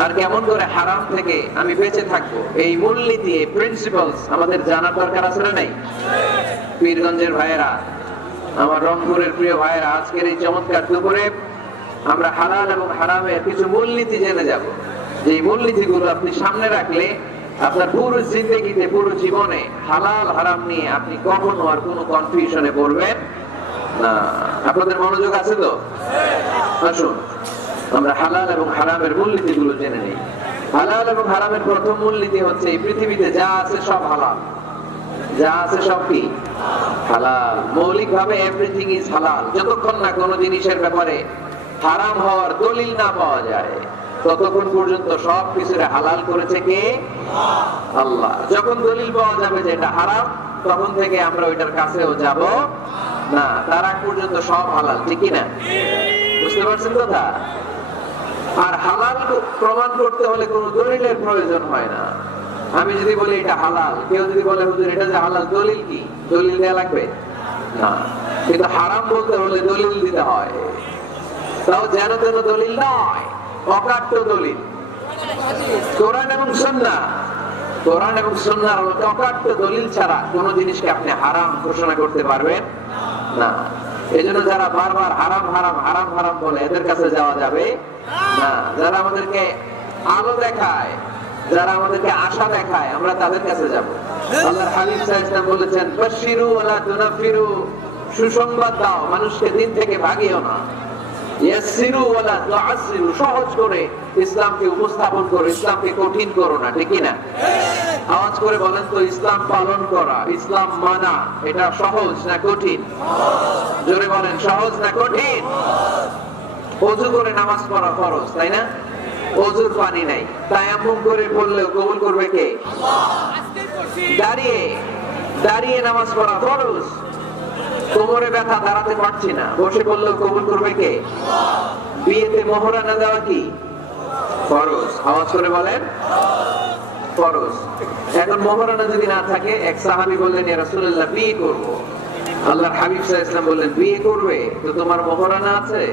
আর কেমন করে হারাম থেকে আমি বেঁচে থাকবো। এই মূলনীতি, এই প্রিন্সিপালস আমাদের জানার দরকার আছে না নাই? পীরগঞ্জের ভাইয়েরা, আমার রংপুরের প্রিয় ভাইয়েরা, আজকের এই চমৎকার দুপুরে আমরা হালাল এবং হারামের কিছু মূলনীতি জেনে যাব। যে এই মূলনীতিগুলো আপনি সামনে রাখলে আপনার পুরো জিন্দেগিতে, পুরো জীবনে হালাল হারাম নিয়ে আপনি কখনো আর কোনো কনফিউশনে পড়বেন না। আপনাদের মনোযোগ আছে তো? আসুন আমরা হালাল এবং হারামের মূলনীতিগুলো জেনে নিই। হালাল এবং হারামের প্রথম মূলনীতি হচ্ছে, এই পৃথিবীতে যা আছে সব হালাল। যা আছে সব কি? হালাল। মৌলিকভাবে এভরিথিং ইজ হালাল, যতক্ষণ না কোনো জিনিসের ব্যাপারে হারাম হওয়ার দলিল না পাওয়া যায়। ততক্ষণ পর্যন্ত সব কিছুরে হালাল করেছে কে? আল্লাহ। যখন দলিল পাওয়া যাবে যে এটা হারাম, তখন থেকে আমরা ওইটার কাছেও যাব না। তার আগ পর্যন্ত সব হালাল, ঠিক কি না? বুঝতে পারছেন কথা? আর হালাল প্রমাণ করতে হলে কোনো দলিলের প্রয়োজন হয় না। আমি যদি বলি এটা হালাল, কেউ যদি বলে হুজুর এটা যে হালাল, দলিল কি? দলিল দেয়া লাগবে না। কিন্তু হারাম বলতে হলে দলিল দিতে হয়, তাও যেন তেন দলিল নয়, অকাট্য দলিল। কোরআন এবং সুন্নাহ, কোরআন এবং সুন্নাহর অকাট্য দলিল ছাড়া কোন জিনিসকে আপনি হারাম ঘোষণা করতে পারবেন না। এজন্য যারা বারবার হারাম হারাম হারাম হারাম বলে, এদের কাছে যাওয়া যাবে না। যারা আমাদেরকে আলো দেখায়, যারা আমাদেরকে আশা দেখায়, আমরা তাদের কাছে যাব। আল্লাহর হাবিব সাল্লাল্লাহু আলাইহি ওয়াসাল্লাম বলেছেন, বাশশিরু ওয়ালা তুনাফিরু, সুসংবাদ দাও, মানুষকে দিন থেকে ভাগিও না। ইয়াসসিরু ওয়ালা তুআসসিরু, সহজ করে ইসলামকে উপস্থাপন করো, ইসলামকে কঠিন করো না, ঠিক না? আওয়াজ করে বলেন তো, ইসলাম পালন করা, ইসলাম মানা, এটা সহজ না কঠিন? জোরে বলেন, সহজ না কঠিন? ওযু করে নামাজ পড়া ফরজ, তাই না? ওযুর পানি নাই, তায়াম্মুম করে পড়লেও কবুল করবে কে? দাঁড়িয়ে দাঁড়িয়ে নামাজ পড়া ফরজ। কোমরে ব্যথা, দাঁড়াতে পারছি না, বসে পড়লেও কবুল করবে কে? বিয়েতে মোহরানা দেওয়া কি ফরজ? আওয়াজ করে বলেন, ফরজ। এখন মোহরানা যদি না থাকে, এক সাহাবী বললেন, ইয়া রাসূলুল্লাহ, বিয়ে করব। আল্লাহর হাবিব সাল্লাল্লাহু আলাইহি ওয়াসাল্লাম বললেন, বিয়ে করবে তো তোমার মোহরানা আছে?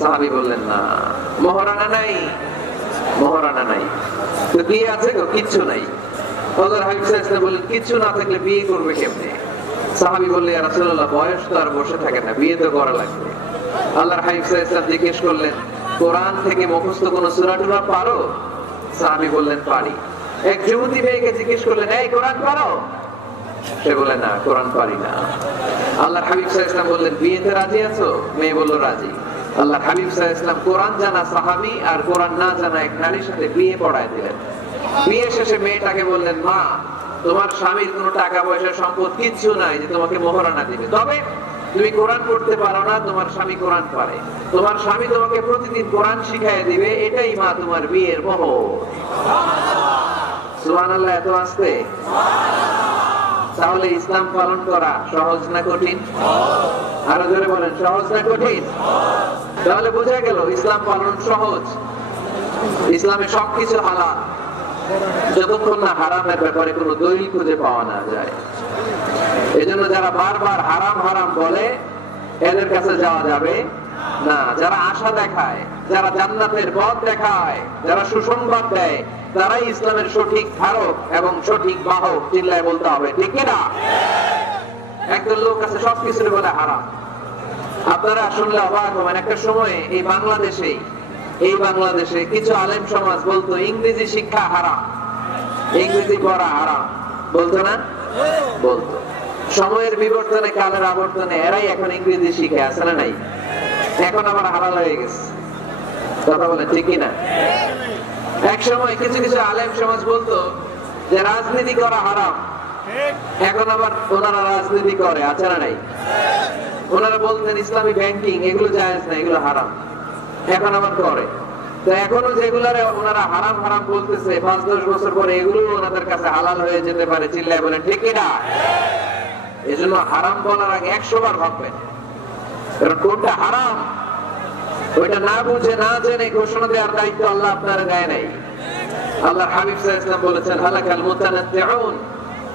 সাহাবী বললেন, না, মোহরানা নাই। মোহরানা নাই তো বিয়ে আছে গো? কিচ্ছু নাই। আল্লাহর হাবিব সাল্লাল্লাহু আলাইহি ওয়াসাল্লাম বললেন, কিচ্ছু না থাকলে বিয়ে করবে কেমনে? সাহাবী বললেন, ইয়া রাসূলুল্লাহ, বয়স তো আর বসে থাকে না, বিয়ে তো করা লাগবে। আল্লাহর হাবিব সাল্লাল্লাহু আলাইহি ওয়াসাল্লাম জিজ্ঞেস করলেন, কোরআন থেকে মুখস্থ কোন সূরা টুরা পারো? সাহাবী বললেন, পারি। এক যুবতী মেয়েকে জিজ্ঞেস করলেন, এই কোরআন পারো? সে বলে, না, কোরআন পারি না। আল্লাহর হাবিব সাল্লাল্লাহু আলাইহি ওয়াসাল্লাম বললেন, বিয়েতে রাজি আছো? মেয়ে বলল, রাজি। আল্লাহর হাবিব সাল্লাল্লাহু আলাইহি ওয়াসাল্লাম কোরআন জানা সাহাবী আর কোরআন না জানা এক নারীর সাথে বিয়ে পড়ায় দিলেন। বিয়ে শেষে মেয়েটাকে বললেন, মা, তোমার স্বামীর কোনো টাকা পয়সা সম্পদ কিচ্ছু নাই যে তোমাকে মোহরানা দিবে, তবে তুমি কোরআন পড়তে পারো না, তোমার স্বামী কোরআন পারে, তোমার স্বামী তোমাকে প্রতিদিন কোরআন শিখাইয়ে দিবে, এটাই মা তোমার বিয়ের মোহর। সুবহানাল্লাহ, এত আসতে। তাহলে ইসলাম পালন করা সহজ না কঠিন? আরো জোরে বলেন, সহজ না কঠিন? তাহলে বোঝা গেল ইসলাম পালন সহজ। ইসলামে সবকিছু হালাল, যতক্ষণ না হারামের ব্যাপারে কোনো দলিল খুঁজে পাওয়া না যায়। এজন্য যারা বারবার হারাম হারাম বলে, এদের কাছে যাওয়া যাবে না। যারা আশা দেখায়, যারা জান্নাতের পথ দেখায়, যারা সুসংবাদ দেয়, তারাই ইসলামের সঠিক ধারক এবং সঠিক বাহক। চিল্লায় বলতে হবে, ঠিক কিনা? একদল লোক আছে সবকিছু বলে হারাম। আপনারা শুনলে অবাক হবেন, একটা সময়ে এই বাংলাদেশে কিছু আলেম সমাজ বলতো ইংরেজি শিক্ষা হারাম, ইংরেজি পড়া হারাম, বলতো না? বলতো। সময়ের বিবর্তনে, কালের আবর্তনে এরাই এখন ইংরেজি শিখে, আছে না নাই? এখন আবার হালাল হয়ে গেছে। কথা বলে, ঠিক কিনা? এক সময় কিছু কিছু আলেম সমাজ বলতো যে রাজনীতি করা হারাম, এখন আবার ওনারা রাজনীতি করে, আছে না নাই? ওনারা বলতেন ইসলামী ব্যাংকিং এগুলো জায়েজ না, এগুলো হারাম, এখন আবার করে। তো এখনো যেগুলারে ওনারা হারাম হারাম বলতেছে, 5-10 বছর পরে এগুলো ওনাদের কাছে হালাল হয়ে যেতে পারে। চিল্লায় বলেন, ঠিক কিনা? এজন্য হারাম বলার আগে 100 বার ভাববেন, কারণ কোনটা হারাম ওইটা না বুঝে না জেনে ঘোষণা দেওয়ার দায়িত্ব আল্লাহ আপনার দেয় নাই। আল্লাহর হাবিব সাল্লাল্লাহু আলাইহি ওয়াসাল্লাম বলেছেন, হালাকাল মুতানাত্তিউন,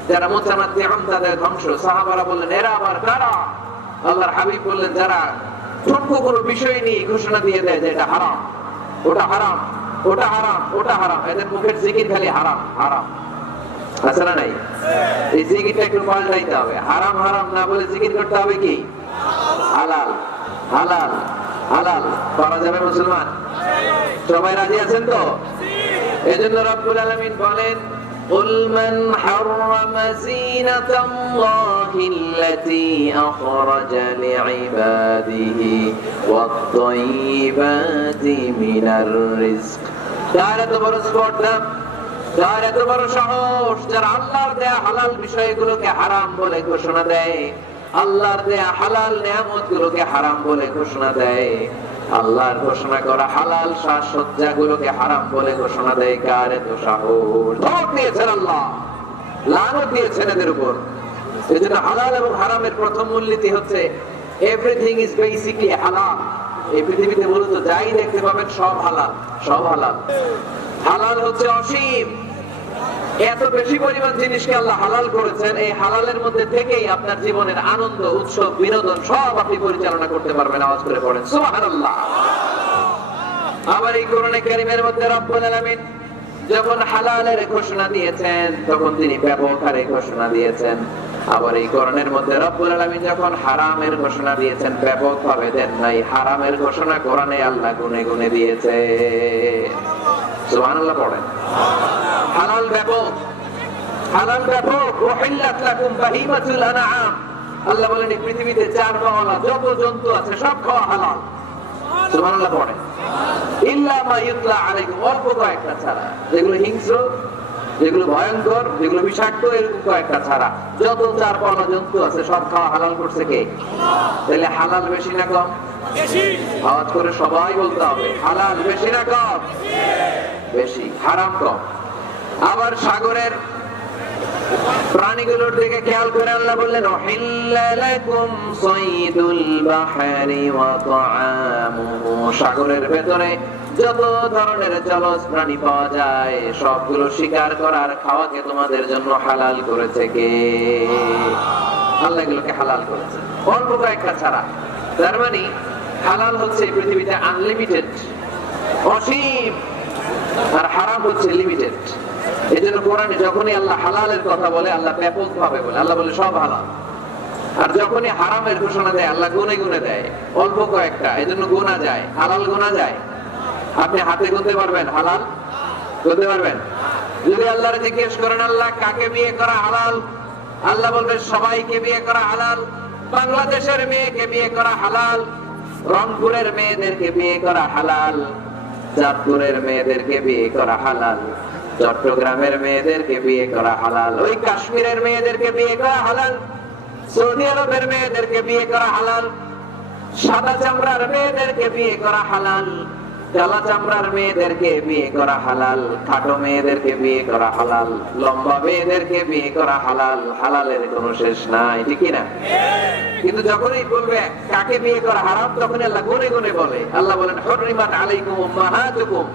যারা মুতানাত্তিউন তাদের ধ্বংস। সাহাবারা বললেন, এরা আবার কারা? আল্লাহর হাবিব বললেন, যারা ঠুনকো কোনো বিষয় নিয়ে ঘোষণা দিয়ে দেয় যে এটা হারাম, ওটা হারাম, ওটা হারাম, ওটা হারাম, এদের মুখের জিকির খালি হারাম হারাম, আছে না নাই? এই জিকিরটা একটু পাল্টাইতে হবে। হারাম হারাম না বলে জিকির করতে হবে কি? হালাল হালাল হালাল। করা যাবে মুসলমান? সবাই রাজি আছেন তো? এজন্য রব্বুল আলামিন বলেন, قل من حرم زينة الله التي أخرج لعباده والطيبات من الرزق। যার এত বড় স্পর্ধা, যার এত বড় সাহস, যারা আল্লাহর দেয়া হালাল বিষয়গুলোকে হারাম বলে ঘোষণা দেয়, আল্লাহর দেয়া হালাল নিয়ামতগুলোকে হারাম বলে ঘোষণা দেয়, আল্লাহর ঘোষণা করা হালাল সাজসজ্জা গুলোকে হারাম বলে ঘোষণা দেয় কার এত সাহস? ধমক দিয়েছেন আল্লাহ, লানত দিয়েছেন এদের উপর। এজন্য হালাল এবং হারামের প্রথম মূলনীতি হচ্ছে এভরিথিং ইজ বেসিকলি হালাল। এই পৃথিবীতে মূলত যাই দেখতে পাবেন সব হালাল, সব হালাল। হালাল হচ্ছে অসীম। এত বেশি পরিমাণ জিনিসকে আল্লাহ হালাল করেছেন, এই হালালের মধ্যে থেকেই আপনার জীবনের আনন্দ, উৎসব, বিনোদন সব আপনি পরিচালনা করতে পারবেন। আওয়াজ করে পড়েন সুবহানাল্লাহ। আবার এই কোরআনে কারীমের মধ্যে রব্বুল আলামিন যখন হালালের ঘোষণা দিয়েছেন তখন তিনি ব্যাপক হারে ঘোষণা দিয়েছেন। আবার এই কোরআনের মধ্যে রব্বুল আলামিন যখন হারামের ঘোষণা দিয়েছেন ব্যাপক ভাবে দেন নাই, হারামের ঘোষণা কোরআনে আল্লাহ গুনে গুনে দিয়েছে। সুবহানাল্লাহ পড়েন। হালাল ব্যাপক, হালাল ব্যাপক। ওয়াহিল্লাত লাকুম বাহিমাতুল আনআম। আল্লাহ বলেন এই পৃথিবীতে চার পাওয়ালা যত জন্তু আছে সব খাওয়া হালাল। সুবহানাল্লাহ পড়েন। ইল্লা মা ইউতলা আলাইকুম, অল্প কয়েকটা ছাড়া, যেগুলো হিংস্র, যেগুলো ভয়ঙ্কর, যেগুলো বিষাক্ত, এরকম কয়েকটা ছাড়া যত চার পাওয়ালা জন্তু আছে সব খাওয়া হালাল করছে কে? তাহলে হালাল বেশি না কম? বেশি। আওয়াজ করে সবাই বলতে হবে, হালাল বেশি না কম? বেশি। হারাম কম। আবার সাগরের প্রাণীগুলোর দিকে খেয়াল করে আল্লাহ বললেন উহিল্লা লাকুম সাইদুল বাহরি ওয়া তাআমুহু। সাগরের ভেতরে যত ধরনের জলজ প্রাণী পাওয়া যায় সবগুলো শিকার করার খাওয়াকে তোমাদের জন্য হালাল করেছে কে? আল্লাহ এগুলোকে হালাল করেছে, অল্প কয়েকটা ছাড়া। তার মানে হালাল হচ্ছে এই পৃথিবীতে আনলিমিটেড, অসীম, আর হারাম হচ্ছে লিমিটেড। এই জন্য কোরআনে যখনই আল্লাহ হালালের কথা বলে আল্লাহ ব্যাপক ভাবে বলে, আল্লাহ বলে সব হালাল। আর যখনই হারামের ঘোষণা দেয় আল্লাহ গুনে গুনে দেয়, অল্প কয়েকটা। এই জন্য গোনা যায়, হালাল গোনা যায়। আপনি হাতে গুনতে পারবেন হালাল? গুনতে পারবেন? যদি আল্লাহরে জিজ্ঞেস করেন আল্লাহ কাকে বিয়ে করা হালাল, আল্লাহ বলবেন সবাইকে বিয়ে করা হালাল। বাংলাদেশের মেয়েকে বিয়ে করা হালাল, রংপুরের মেয়েদেরকে বিয়ে করা হালাল, চাঁদপুরের মেয়েদেরকে বিয়ে করা হালাল, চট্টগ্রামের মেয়েদেরকে বিয়ে করা হালাল, ওই কাশ্মীরের মেয়েদেরকে বিয়ে করা হালাল, সৌদি আরবের মেয়েদেরকে বিয়ে করা হালাল, সাদা চামড়ার মেয়েদেরকে বিয়ে করা হালাল, কালা চামড়ার মেয়েদেরকে বিয়ে করা হালাল, খাটো মেয়েদেরকে বিয়ে করা হালাল, লম্বা মেয়েদেরকে বিয়ে করা হালাল। হালালের কোনো শেষ নাই, ঠিক না? কিন্তু যখনই বলবে কাকে বিয়ে করা হারাম তখন আল্লাহ গুনে গুনে বলে। আল্লাহ বলেন হুররিমাত আলাইকুম উম্মাহাতুকুম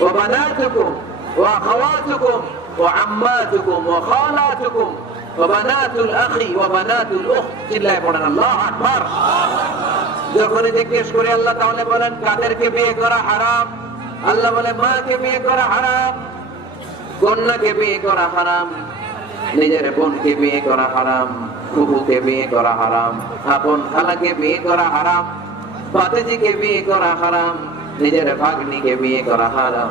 ওয়া বানাতুকুম ওয়া আখাওয়াতুকুম ওয়া আম্মাতুকুম ওয়া খালাতুকুম ওয়া বানাতুল আখি ওয়া বানাতুল উখত। চিল্লায়ে পড়েন আল্লাহু আকবার। যখনই জিজ্ঞেস করে আল্লাহ তাহলে বলেন কাদেরকে বিয়ে করা হারাম? আল্লাহ বলে মাকে বিয়ে করা হারাম, কন্যাকে বিয়ে করা হারাম, নিজের বোনকে বিয়ে করা হারাম, ফুফুকে বিয়ে করা হারাম, আপন খালাকে বিয়ে করা হারাম, ভাতিজিকে বিয়ে করা হারাম, নিজের ভাগ্নিকে বিয়ে করা হারাম।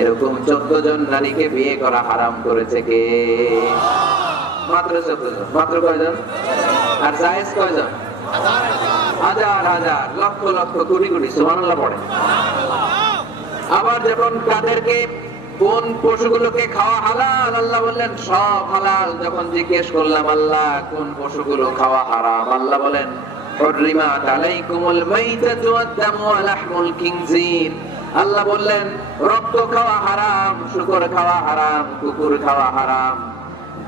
এরকম 14 জন নারীকে বিয়ে করা হারাম করেছে কে? মাত্র 14 জন। মাত্র কয়জন? আর জায়েজ কয়জন? হাজার হাজার, লক্ষ লক্ষ, কোটি কোটি। সুবহানাল্লাহ পড়ে। আবার যখন কাদেরকে কোন পশুগুলোকে খাওয়া হালাল, আল্লাহ বললেন সব হালাল। যখন জিজ্ঞেস করলাম আল্লাহ কোন পশুগুলো খাওয়া হারাম, আল্লাহ বলেন হুররিমাত আলাইকুমুল মাইতাতু ওয়াদ-দামু ওয়া লাহমুল খিনজির। আল্লাহ বললেন রক্ত খাওয়া হারাম, শূকর খাওয়া হারাম, কুকুর খাওয়া হারাম,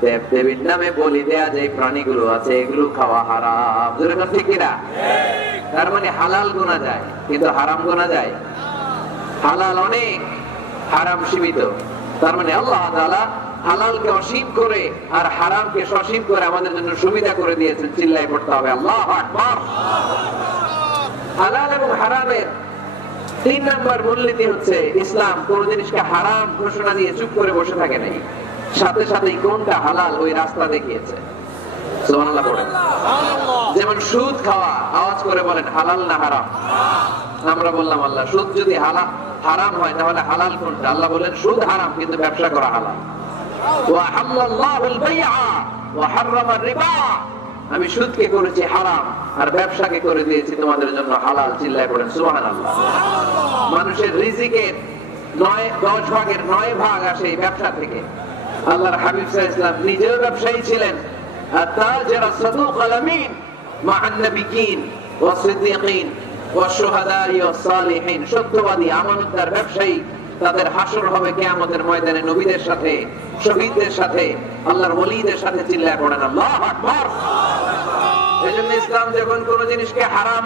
দেব দেবীর নামে বলি দেয়া যে প্রাণীগুলো আছে এগুলো খাওয়া হারাম। যেরকম ঠিক কিনা? তার মানে হালাল গোনা যায় কিন্তু হারাম গোনা যায়? হালাল অনেক, হারাম সীমিত। তার মানে আল্লাহ তাআলা হালালকে অসীম করে আর হারামকে সসীম করে আমাদের জন্য সুবিধা করে দিয়েছেন। চিল্লায় পড়তে হবে আল্লাহু আকবার। হালাল এবং হারামের 3 নম্বর মূলনীতি হচ্ছে ইসলাম কোন জিনিসকে হারাম ঘোষণা দিয়ে চুপ করে বসে থাকে নাই, সাথে সাথেই কোনটা হালাল ওই রাস্তা দেখিয়েছে। সুবহানাল্লাহ পড়েন। যেমন সুদ খাওয়া, আওয়াজ করে বলেন হালাল না হারাম? আমরা বললাম আল্লাহ সুদ যদি হারাম হয় তাহলে হালাল কোনটা? আল্লাহ বলেন সুদ হারাম কিন্তু ব্যবসা করা হালাল। ওয়া হাল্লাল্লাহুল বাইআ ওয়া হাররামার রিবা। আমি সুদকে করেছি হারাম আর ব্যবসাকে করে দিয়েছি তোমাদের জন্য হালাল। চিল্লায় পড়েন সুবহানাল্লাহ। মানুষের রিজিকের 10 ভাগের 9 ভাগ আসে এই ব্যবসা থেকে। আল্লাহর হাবিব সাল্লাল্লাহু আলাইহি ওয়াসাল্লাম নিজেও ব্যবসায়ী ছিলেন। আত-তাজির আস-সাদুক আল-আমিন মা'আন নাবিয়্যিন ওয়াস-সিদ্দীকিন। ওয়াশ-শুহাদা'i ওয়াস-সালিহিন, সত্যবাদী আমানতদার ব্যবসায়ী, তাদের হাসর হবে কিয়ামতের ময়দানে নবীদের সাথে, শহীদদের সাথে, আল্লাহর ওলিদের সাথে। চিল্লায় পড়েন আল্লাহু আকবার। এজন্য ইসলাম যখন কোন জিনিসকে হারাম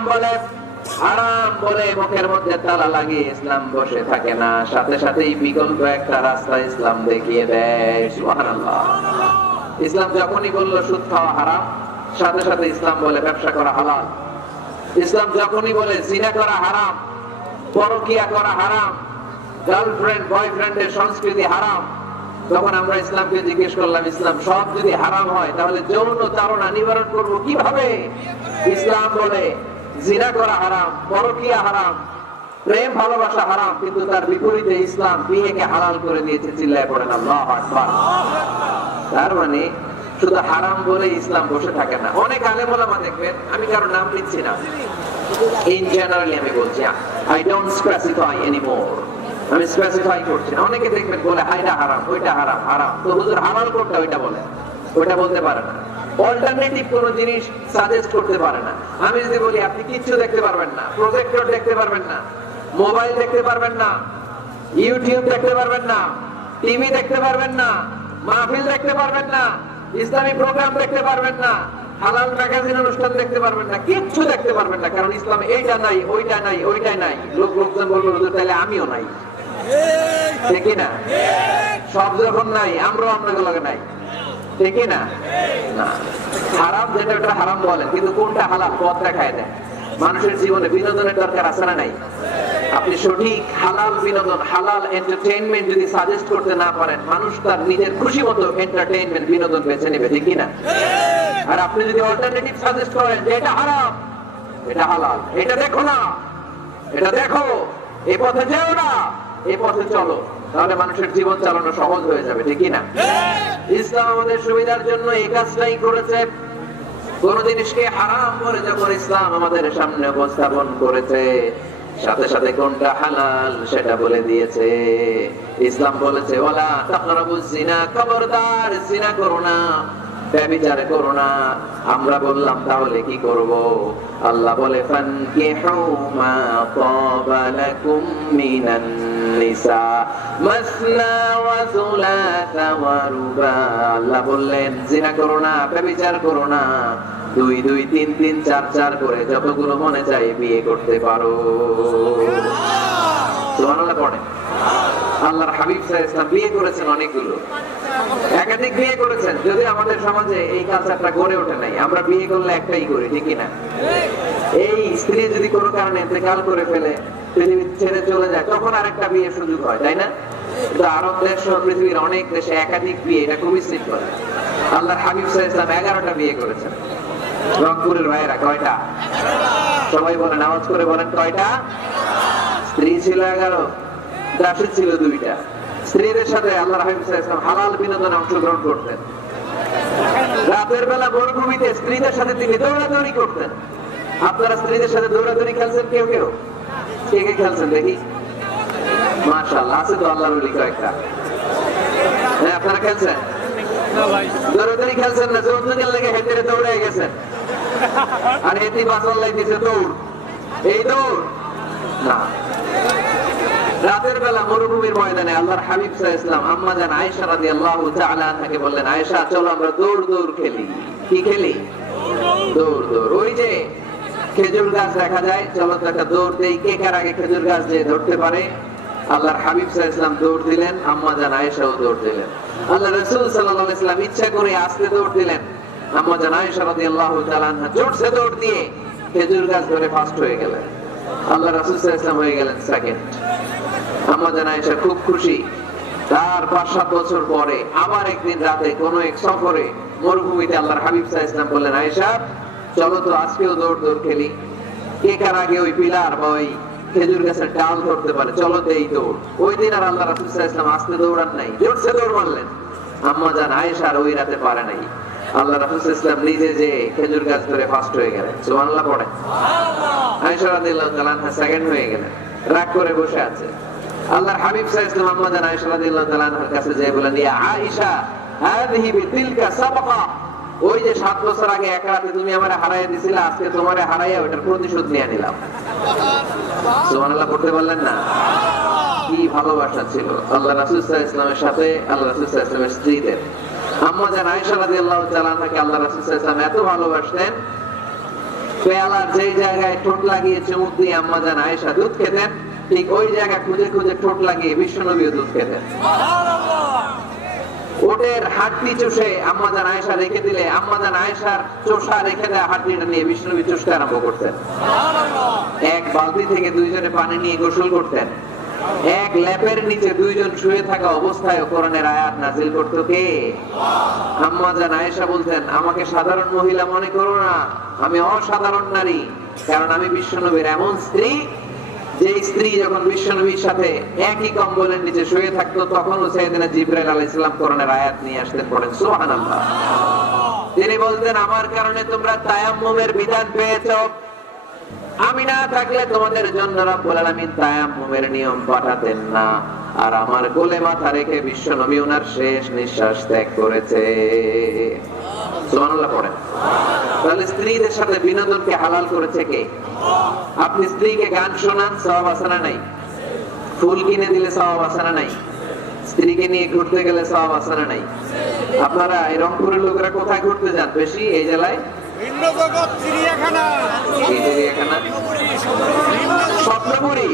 বলে মুখের মধ্যে তালা লাগিয়ে ইসলাম বসে থাকে না, সাথে সাথেই বিকল্প একটা রাস্তা ইসলাম দেখিয়ে দেয়। সুবহানাল্লাহ। ইসলাম যখনই বলল সুদ খাওয়া হারাম, সাথে সাথে ইসলাম বলে ব্যবসা করা হালাল। ইসলাম যখনই বলে জিনা করা হারাম, পরকিয়া করা হারাম, গার্লফ্রেন্ড বয়ফ্রেন্ডের সংস্কৃতি হারাম, তখন আমরা ইসলামকে জিজ্ঞেস করলাম, ইসলাম সব যদি হারাম হয় তাহলে যৌন তাড়না নিবারণ করব কিভাবে? ইসলাম বলে জিনা করা হারাম, পরকিয়া হারাম, প্রেম ভালোবাসা হারাম, কিন্তু তার বিপরীতে ইসলাম বিয়েকে হালাল করে দিয়েছে। চিল্লায় পড়েন আল্লাহু আকবার। তার মানে শুধু হারাম বলে ইসলাম বসে থাকে না। অনেক আলেম ওলামা দেখবেন, আমি কারো নাম নিচ্ছি না, ইন জেনারেলি আমি বলছি, আই ডোন্ট স্পেসিফাই এনিমোর, আমি স্পেসিফাই করছি না। অনেকে দেখবেন বলে হাইটা হারাম, ওইটা হারাম, হারাম তো হুজুর হালাল কোনটা ওইটা বলে, ওইটা বলতে পারে না। অল্টারনেটিভ কোন জিনিস সাজেস্ট করতে পারে না। আমি যদি বলি আপনি কিচ্ছু দেখতে পারবেন না, প্রজেক্টর দেখতে পারবেন না, মোবাইল দেখতে পারবেন না, ইউটিউব দেখতে পারবেন না, টিভি দেখতে পারবেন না, মাহফিল দেখতে পারবেন না, ইসলামী প্রোগ্রাম দেখতে পারবেন না, হালাল ম্যাগাজিন অনুষ্ঠান দেখতে পারবেন না, কিচ্ছু দেখতে পারবেন না, কারণ ইসলাম এইটা নাই, ওইটা নাই, ওইটাই নাই। লোকজন বলবো হুজুর তাহলে আমিও নাই, ঠিক না? সব যখন নাই আমরাও আপনাদের নাই, ঠিক না? হারাম যেটা ওটা হারাম বলেন, কিন্তু কোনটা হালাল পথ দেখায় দেয়। মানুষের জীবনে বিনোদনের দরকার আছে না নাই? আপনি সঠিক হালাল বিনোদন, হালাল এন্টারটেইনমেন্ট যদি সাজেস্ট করতে না পারেন, মানুষ তার নিজের খুশি মতো এন্টারটেইনমেন্ট বিনোদন বেছে নেবে, ঠিক না? আর আপনি যদি অল্টারনেটিভ সাজেস্ট করেন যে এটা হারাম, এটা হালাল, এটা দেখো না, এটা দেখো, এই পথে যেও না, এই পথে চলো, তাহলে মানুষের জীবন চালানো সহজ হয়ে যাবে, ঠিক না? ইসলাম আমাদের সুবিধার জন্য এই কাজটাই করেছে। কোন জিনিসকে হারাম বলে যখন ইসলাম আমাদের সামনে উপস্থাপন করেছে, সাথে সাথে কোনটা হালাল সেটা বলে দিয়েছে। ইসলাম বলেছে ওয়ালা তাকরাবুজ জিনা, খবরদার জিনা করো না, ব্যভিচার করো না। আমরা বললাম তাহলে কি করব? আল্লাহ বলে ফানকিহু মা তাবা লাকুম মিনান নিসা মাসনা ওয়া সুলাসা ওয়া রুবা। আল্লাহ বললেন জিনা করো না, ব্যভিচার করো না, 2 2 3 3 4 4 করে যতগুলো মনে চায় বিয়ে করতে পারো। সুবহানাল্লাহ পড়ে। আল্লাহর হাবিব সাল্লাল্লাহু আলাইহি ওয়াসাল্লাম বিয়ে করেছেন অনেকগুলো, একাধিক বিয়ে করেছেন। যদি আমাদের সমাজে এই কালচারটা গড়ে ওঠে নাই, আমরা বিয়ে করলে একটাই করি, ঠিক না? এই স্ত্রী যদি কোনো কারণে ইন্তেকাল করে ফেলে, পৃথিবী ছেড়ে চলে যায়, তখন আরেকটা বিয়ের সুযোগ হয়, তাই না? কিন্তু আরব দেশ সহ পৃথিবীর অনেক দেশে একাধিক বিয়ে, এটা খুবই সিম্পল। আল্লাহর হাবিব সাল্লাল্লাহু আলাইহি ওয়াসাল্লাম 11টা বিয়ে করেছেন। রংপুরের ভাইয়েরা কয়টা? সবাই বলেন, আওয়াজ করে বলেন কয়টা? স্ত্রী ছিল 11, দাসী ছিল 2টা। স্ত্রীদের সাথে আল্লাহর হাবিব সাল্লাল্লাহু আলাইহি ওয়াসাল্লাম হালাল বিনোদনে অংশগ্রহণ করতেন। রাতের বেলা মরুভূমিতে স্ত্রীদের সাথে তিনি দৌড়াদৌড়ি করতেন। আপনারা স্ত্রীদের সাথে দৌড়াদৌড়ি খেলছেন কেউ কেউ? কে কে খেলছেন দেখি? মাশাআল্লাহ, আছে তো আল্লাহর ওলি কয়েকটা। হ্যাঁ, আপনারা খেলছেন? দৌড়াদৌড়ি খেলছেন না, যৌতুকের লেগে হেঁটে দৌড়ে গেছেন, আর এটি বাঁচাল্লাই দিছে দৌড়। এই দৌড় না। রাতের বেলা মরুভূমির ময়দানে আল্লাহর হাবিব সাল্লাল্লাহু আলাইহি ওয়াসাল্লাম আম্মা জান আয়েশা রাদিয়াল্লাহু তাআলা আনহাকে বললেন, আয়েশা চলো আমরা দৌড় দৌড় খেলি। কি খেলি? দৌড় দৌড়। ওই যে খেজুর গাছ দেখা যায়, চলো তো একটা দৌড় দেই, কে কার আগে খেজুর গাছ যে ধরতে পারে। আল্লাহর হাবিব সাল্লাল্লাহু আলাইহি ওয়াসাল্লাম দৌড় দিলেন, আম্মা জান আয়েশাও দৌড় দিলেন। আল্লাহ রাসূল সাল্লাল্লাহু আলাইহি ওয়াসাল্লাম ইচ্ছা করে আস্তে দৌড় দিলেন। আম্মা জান আয়েশা রাদিয়াল্লাহু তাআলা আনহা জোরসে দৌড় দিয়ে খেজুর গাছ ধরে ফার্স্ট হয়ে গেলেন। আল্লাহ রাসূল সাল্লাল্লাহু আলাইহি ওয়াসাল্লাম হয়ে গেলেন সেকেন্ড। আম্মা জান আয়েশা খুব খুশি। তার 5-7 বছর পরে আবার একদিন রাতে কোনো এক সফরে মরুভূমিতে আল্লাহর হাবিব সাল্লাল্লাহু আলাইহি ওয়াসাল্লাম বললেন, আয়েশা চলো তো আজকেও দৌড় দৌড় খেলি। কে কার আগে ওই পিলার বা ওই খেজুর গাছের ডাল ধরতে পারে, চলো দেই দৌড়। ওই দিন আর আল্লাহ রাসূল সাল্লাল্লাহু আলাইহি ওয়াসাল্লাম আস্তে দৌড়ান নাই, জোরসে দৌড় মারলেন। আম্মা জান আয়েশা আর ওই রাতে পারে নাই। আল্লাহ রাসূল সাল্লাল্লাহু আলাইহি ওয়াসাল্লাম নিজে যে খেজুর গাছ ধরে ফার্স্ট হয়ে গেলেন। সুবহানাল্লাহ পড়ে। আয়েশা রাদিয়াল্লাহু তাআলা আনহা সেকেন্ড হয়ে গেলেন, রাগ করে বসে আছে। আল্লাহর হাবিব সাল্লাল্লাহু আলাইহি ওয়াসাল্লাম আম্মা জান আয়েশা রাদিয়াল্লাহু তাআলা আনহার কাছে যেয়ে বলেন, ইয়া আয়েশা হাযিহি বিতিলকা সাবকা, ওই যে 7 বছর আগে এক রাতে তুমি আমারে হারাইয়া দিছিলে, আজকে তোমারে হারাইয়া ওটার প্রতিশোধ নিয়ে নিলাম। সুবহানাল্লাহ পড়তে পারলেন না? কি ভালোবাসা ছিল আল্লাহ রাসূল সাল্লাল্লাহু আলাইহি ওয়াসাল্লামের সাথে আল্লাহ রাসূল সাল্লাল্লাহু আলাইহি ওয়াসাল্লামের স্ত্রীদের। আম্মা জান আয়েশা রাদিয়াল্লাহু তাআলা আনহাকে আল্লাহ রাসূল সাল্লাল্লাহু আলাইহি ওয়াসাল্লাম এত ভালোবাসতেন, পেয়ালার যেই জায়গায় ঠোঁট লাগিয়ে চুমুক দিয়ে আম্মা জান আয়েশা দুধ খেতেন, ঠিক ওই জায়গা খুঁজে খুঁজে ঠোঁট লাগিয়ে বিশ্বনবীও দুধ খেতেন। ওটের হাড্ডি চুষে আম্মা জান আয়েশা রেখে দিলে আম্মা জান আয়েশার চোষা রেখে দেওয়া হাড্ডিটা নিয়ে বিশ্বনবী চুষতে আরম্ভ করতেন। এক বালতি থেকে দুইজনে পানি নিয়ে গোসল করতেন। এক ল্যাপের নিচে দুইজন শুয়ে থাকা অবস্থায় কোরআনের আয়াত নাযিল করতো কে? আম্মা জান আয়েশা বলতেন, আমাকে সাধারণ মহিলা মনে করো না, আমি অসাধারণ নারী, কারণ আমি বিশ্বনবীর এমন স্ত্রী যে স্ত্রী যখন বিশ্বনবীর সাথে একই কম্বলের নিচে শুয়ে থাকতো তখনও সাইয়েদনা জিবরাইল আলাইহিস সালাম কোরআনের আয়াত নিয়ে আসতেন, পড়েন সুবহানাল্লাহ। তিনি বলতেন, আমার কারণে তোমরা তায়াম্মুমের বিধান পেয়েছো, আমি না থাকলে তোমাদের জন্য রব্বুল আলামিন তায়াম্মুমের নিয়ম পাঠাতেন না। আর আমার কোলে মাথা রেখে বিশ্বনবী ওনার শেষ নিঃশ্বাস ত্যাগ করেছে। সুবহানাল্লাহ পড়েন। তাহলে স্ত্রীদের সাথে বিনোদনকে হালাল করেছে কে? আপনি স্ত্রীকে গান শোনান, সওয়াব আছে না নাই? ফুল কিনে দিলে সওয়াব আছে না নাই? স্ত্রীকে নিয়ে ঘুরতে গেলে সওয়াব আছে না নাই? আপনারা এই রংপুরের লোকেরা কোথায় ঘুরতে যান বেশি এই জেলায়? ভিন্নজগৎ চিড়িয়াখানা। এই চিড়িয়াখানা স্বপ্নপুরী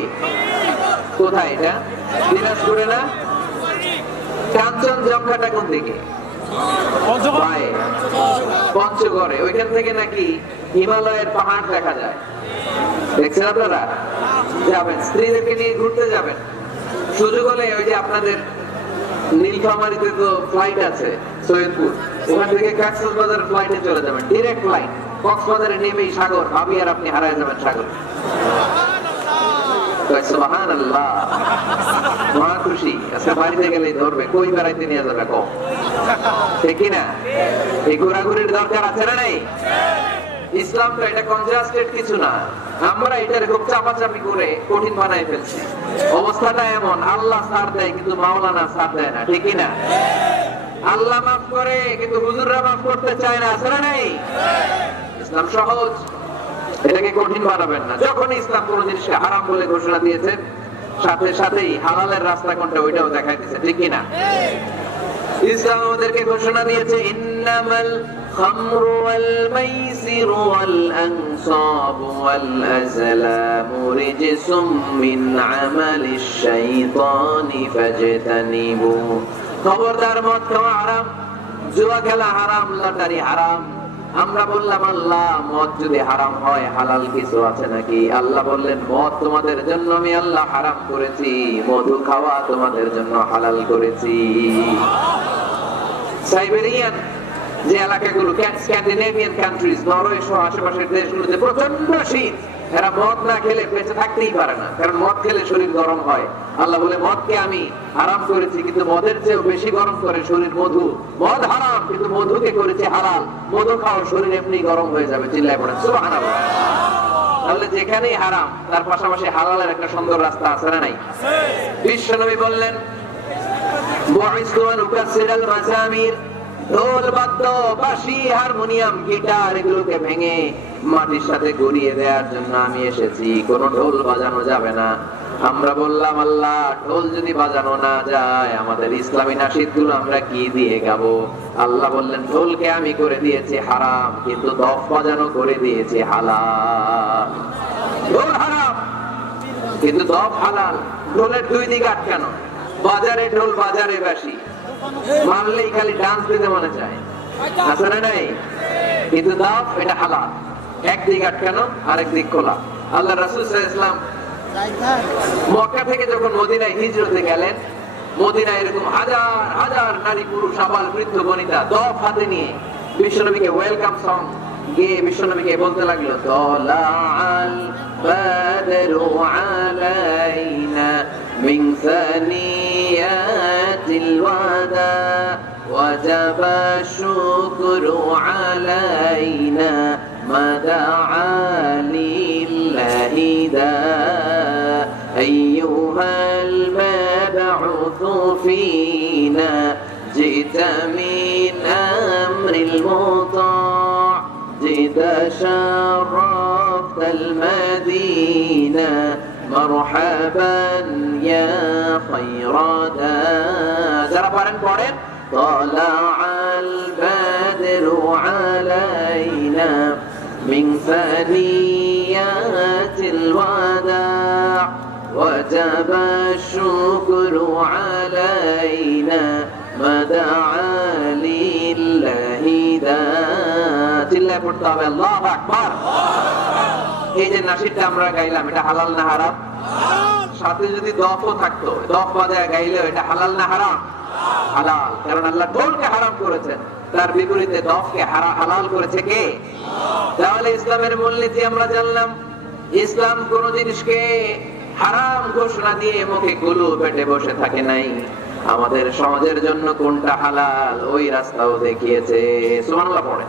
কোথায় এটা? দিনাজপুরে না? কাঞ্চনজঙ্ঘাটা কোন দিকে? পঞ্চগড়ে। ওইখান থেকে নাকি হিমালয়ের পাহাড় দেখা যায়, দেখছেন আপনারা? যাবেন, স্ত্রীদেরকে নিয়ে ঘুরতে যাবেন, সুযোগ হলে ওই যে আপনাদের নীলফামারীতে তো ফ্লাইট আছে সৈয়দপুর, ওখান থেকে কক্সবাজার ফ্লাইটে চলে যাবেন, ডিরেক্ট ফ্লাইট। কক্সবাজারে নেমেই সাগর, ভাবি আর আপনি হারায় যাবেন সাগর। সুবহানাল্লাহ, মহা খুশি। আজকে বাড়িতে গেলেই ধরবে, কই বেড়াইতে নিয়ে যাবে কম, ঠিক না? এই ঘোরাঘুরির দরকার আছে না নাই? ইসলাম তো এটা কনজাস্টেড কিছু না, আমরা এটার খুব চাপাচাপি করে কঠিন বানাই ফেলছি। অবস্থাটা এমন, আল্লাহ ছাড় দেয় কিন্তু মাওলানা ছাড় দেয় না, ঠিক না? আল্লাহ মাফ করে কিন্তু হুজুররা মাফ করতে চায় না, আছে না নাই? ইসলাম সহজ, এটাকে কঠিন বানাবেন না। যখন ইসলাম কোন জিনিসকে হারাম বলে ঘোষণা দিয়েছে, সাথে সাথেই হালালের রাস্তা কোনটা ওইটাও দেখাই দিয়েছে, ঠিক কিনা? ইসলাম আমাদেরকে ঘোষণা দিয়েছে, ইন্নামাল খামরু ওয়াল মাইসিরু ওয়াল আনসাবু ওয়াল আজলামু রিজসুম মিন আমালিশ শাইতানি ফাজতানিবু। খবরদার, মদ খাওয়া হারাম, জুয়া খেলা হারাম, লটারি হারাম। আমরা বললাম, আল্লাহ মদ যদি হারাম হয় হালাল কিছু আছে নাকি? আল্লাহ বললেন, মদ তোমাদের জন্য আমি আল্লাহ হারাম করেছি, মধু খাওয়া তোমাদের জন্য হালাল করেছি। সাইবেরিয়ান যে এলাকাগুলো, স্ক্যান্ডিনেভিয়ান কান্ট্রিজ, নরওয়ে সহ আশেপাশের দেশগুলোতে প্রচন্ড শীত, এরা মদ না খেলে বেঁচে থাকতেই পারে না, কারণ মদ খেলে শরীর গরম হয়। আল্লাহ বলে, মদকে আমি হারাম করেছি, কিন্তু মদের চেয়েও বেশি গরম করে শরীর মধু। মদ হারাম কিন্তু মধুকে করেছে হালাল, মধু খাও শরীর এমনি গরম হয়ে যাবে। চিল্লায় পড়েন সুবহানাল্লাহ। তাহলে যেখানেই হারাম তার পাশাপাশি হালালের একটা সুন্দর রাস্তা আছে না নাই? বিশ্বনবী বললেন, বুইসতু আন উকাসসিরাল মাযামির, ঢোল বাদ্য বাঁশি হারমোনিয়াম গিটার এগুলোকে ভেঙে মাটির সাথে গড়িয়ে দেওয়ার জন্য আমি এসেছি, কোনো ঢোল বাজানো যাবে না। আমরা বললাম, আল্লাহ ঢোল যদি বাজানো না যায় আমাদের ইসলামী নাশিদগুলো আমরা কি দিয়ে গাবো? আল্লাহ বললেন, ঢোলকে আমি করে দিয়েছি হারাম, কিন্তু দফ বাজানো করে দিয়েছি হালাল। ঢোল হারাম কিন্তু দফ হালাল। ঢোলের দুই দিক আটকানো, বাজারে ঢোল বাজারে বাঁশি, মারলেই খালি ডান্স দিতে মনে চায়, আছে না নাই? কিন্তু দফ এটা হালাল, একদিক আটকানো আরেক দিক খোলা। আল্লাহ রাসূল সাল্লাল্লাহু আলাইহি ওয়াসাল্লাম মক্কা থেকে যখন মদিনায় হিজরতে গেলেন, মদিনায় এরকম হাজার হাজার নারী পুরুষ আবাল বৃদ্ধ বনিতা দফ হাতে নিয়ে বিশ্বনবীকে ওয়েলকাম সং গেয়ে বিশ্বনবীকে বলতে লাগলো, তালাআল বাদরু আলাইনা মিন সানিয়াতিল ওয়াদা ওয়াজাবা শুকরু আলাইনা মাদাআ লিল্লাহি দা আইয়ুহাল মাবউথু ফিনা জিতা মিন আমরিল মুতা মারহাবান ইয়া খায়রাদা। যারা পারেন পড়েন। তালাআল বাদরু আলাইনা মিন সানিয়াতিল ওয়াদা ওয়াজাবা শুকরু আলাইনা মাদাআ লিল্লাহি দা। চিল্লায় পড়তে হবে আল্লাহু আকবার। এই যে নাশিদটা আমরা গাইলাম, এটা হালাল না হারাম? সাথে যদি দফও থাকতো, দফ বাজায় গাইলেও এটা হালাল না হারাম? হালাল। কারণ আল্লাহ ঢোলকে হারাম করেছেন, তার বিপরীতে দফকে হালাল করেছে কে? তাহলে ইসলামের মূলনীতি আমরা জানলাম। ইসলাম কোন জিনিসকে হারাম ঘোষণা দিয়ে মুখে গুলু পেটে বসে থাকে নাই। আমাদের সমাজের জন্য কোনটা হালাল ওই রাস্তাও দেখিয়েছে। সুবহানাল্লাহ পড়ে।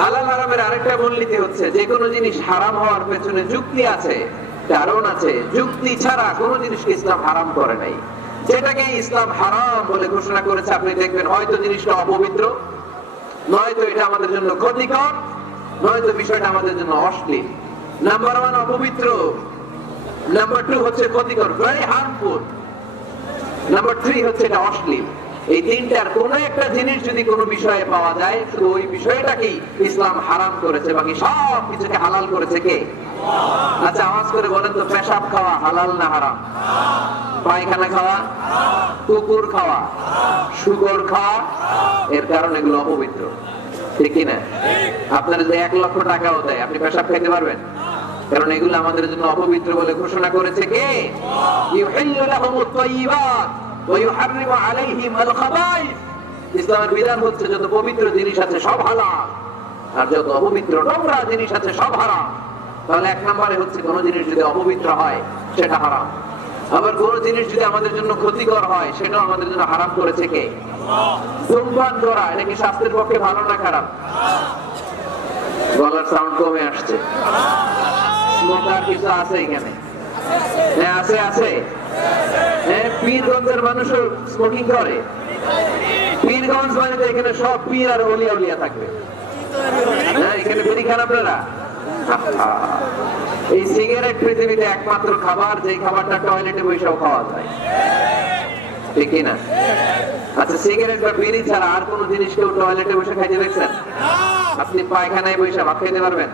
হালাল হারামের আরেকটা মূলনীতি হচ্ছে, যে কোনো জিনিস হারাম হওয়ার পেছনে যুক্তি আছে, কারণ আছে। যুক্তি ছাড়া কোনো জিনিসকে ইসলাম হারাম করে নাই। যেটাকে ইসলাম হারাম বলে ঘোষণা করেছে, আপনি দেখবেন হয়তো জিনিসটা অপবিত্র, নয়তো এটা আমাদের জন্য ক্ষতিকর, নয়তো বিষয়টা আমাদের জন্য অশ্লীল। নাম্বার 1 অপবিত্র, নাম্বার 2 হচ্ছে ক্ষতিকর, ভেরি হার্মফুল, নাম্বার 3 হচ্ছে এটা অশ্লীল। এই তিনটার কোন একটা জিনিস যদি কোনো বিষয়ে পাওয়া যায়, শুধু ওই বিষয়টাকেই ইসলাম হারাম করেছে, বাকি সব কিছুকে হালাল করেছে কে? আচ্ছা আওয়াজ করে বলেন তো, পেশাব খাওয়া হালাল না হারাম? পায়খানা খাওয়া, কুকুর খাওয়া, শুকর খাওয়া, এর কারণ এগুলো অপবিত্র, ঠিক কিনা? আপনার যদি 1 লক্ষ টাকাও দেয়, আপনি পেশাব খাইতে পারবেন? কারণ এগুলো আমাদের জন্য অপবিত্র বলে ঘোষণা করেছে কে? ইউহিল্লু লাহুমুত তাইয়্যিবাত ওয়া ইউহাররিমু আলাইহিম আল খাবাইস। ইসলামের বিধান হচ্ছে যত পবিত্র জিনিস আছে সব হালাল, আর যত অপবিত্র নোংরা জিনিস আছে সব হারাম। তাহলে 1 নম্বরে হচ্ছে কোন জিনিস যদি অপবিত্র হয় সেটা হারাম, আবার কোন জিনিস যদি আমাদের জন্য ক্ষতিকর হয় সেটাও আমাদের জন্য হারাম করেছে কে? ধূমপান করা, এটা কি স্বাস্থ্যের পক্ষে ভালো না খারাপ? গলার সাউন্ড কমে আসছে। স্মোকার কিছু আছে এখানে? হ্যাঁ আছে, আছে। হ্যাঁ, পীরগঞ্জের মানুষও স্মোকিং করে। পীরগঞ্জ মানে তো এখানে সব পীর আর ওলিয়া উলিয়া থাকবে। হ্যাঁ, এখানে বিড়ি খান আপনারা? এই সিগারেট পৃথিবীতে একমাত্র খাবার, যে খাবারটা টয়লেটে বসেও খাওয়া যায়, ঠিক কিনা? আচ্ছা, সিগারেট বা বিড়ি ছাড়া আর কোন জিনিস কেউ টয়লেটে বসে খাইতে দেখছেন? আপনি পায়খানায় বসে ভাত খেতে পারবেন?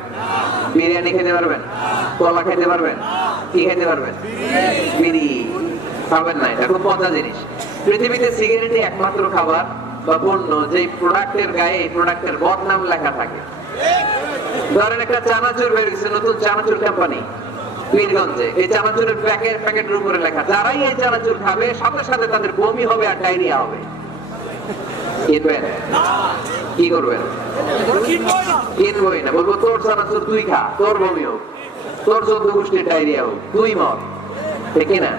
বিরিয়ানি খেতে পারবেন? কলা খেতে পারবেন? কি খেতে পারবেন? বিড়ি খাবেন না। এটা খুব মজা জিনিস। পৃথিবীতে সিগারেটই একমাত্র খাবার বা পণ্য যে প্রোডাক্টের গায়ে এই প্রোডাক্টের বদনাম লেখা থাকে। ধরেন একটা চানাচুর বের হয়েছে, নতুন চানাচুর কোম্পানি পীরগঞ্জে, এই চানাচুরের প্যাকেটের উপরে লেখা, যারাই এই চানাচুর খাবে সাথে সাথে তাদের বমি হবে আর ডায়রিয়া হবে। কিনবেন? কি করবেন? কিনবই না, বলবো তোর চানাচুর তুই খা, তোর বমি হোক, তোর 14 গোষ্ঠীর ডায়রিয়া হোক, তুই মর, ঠিক না?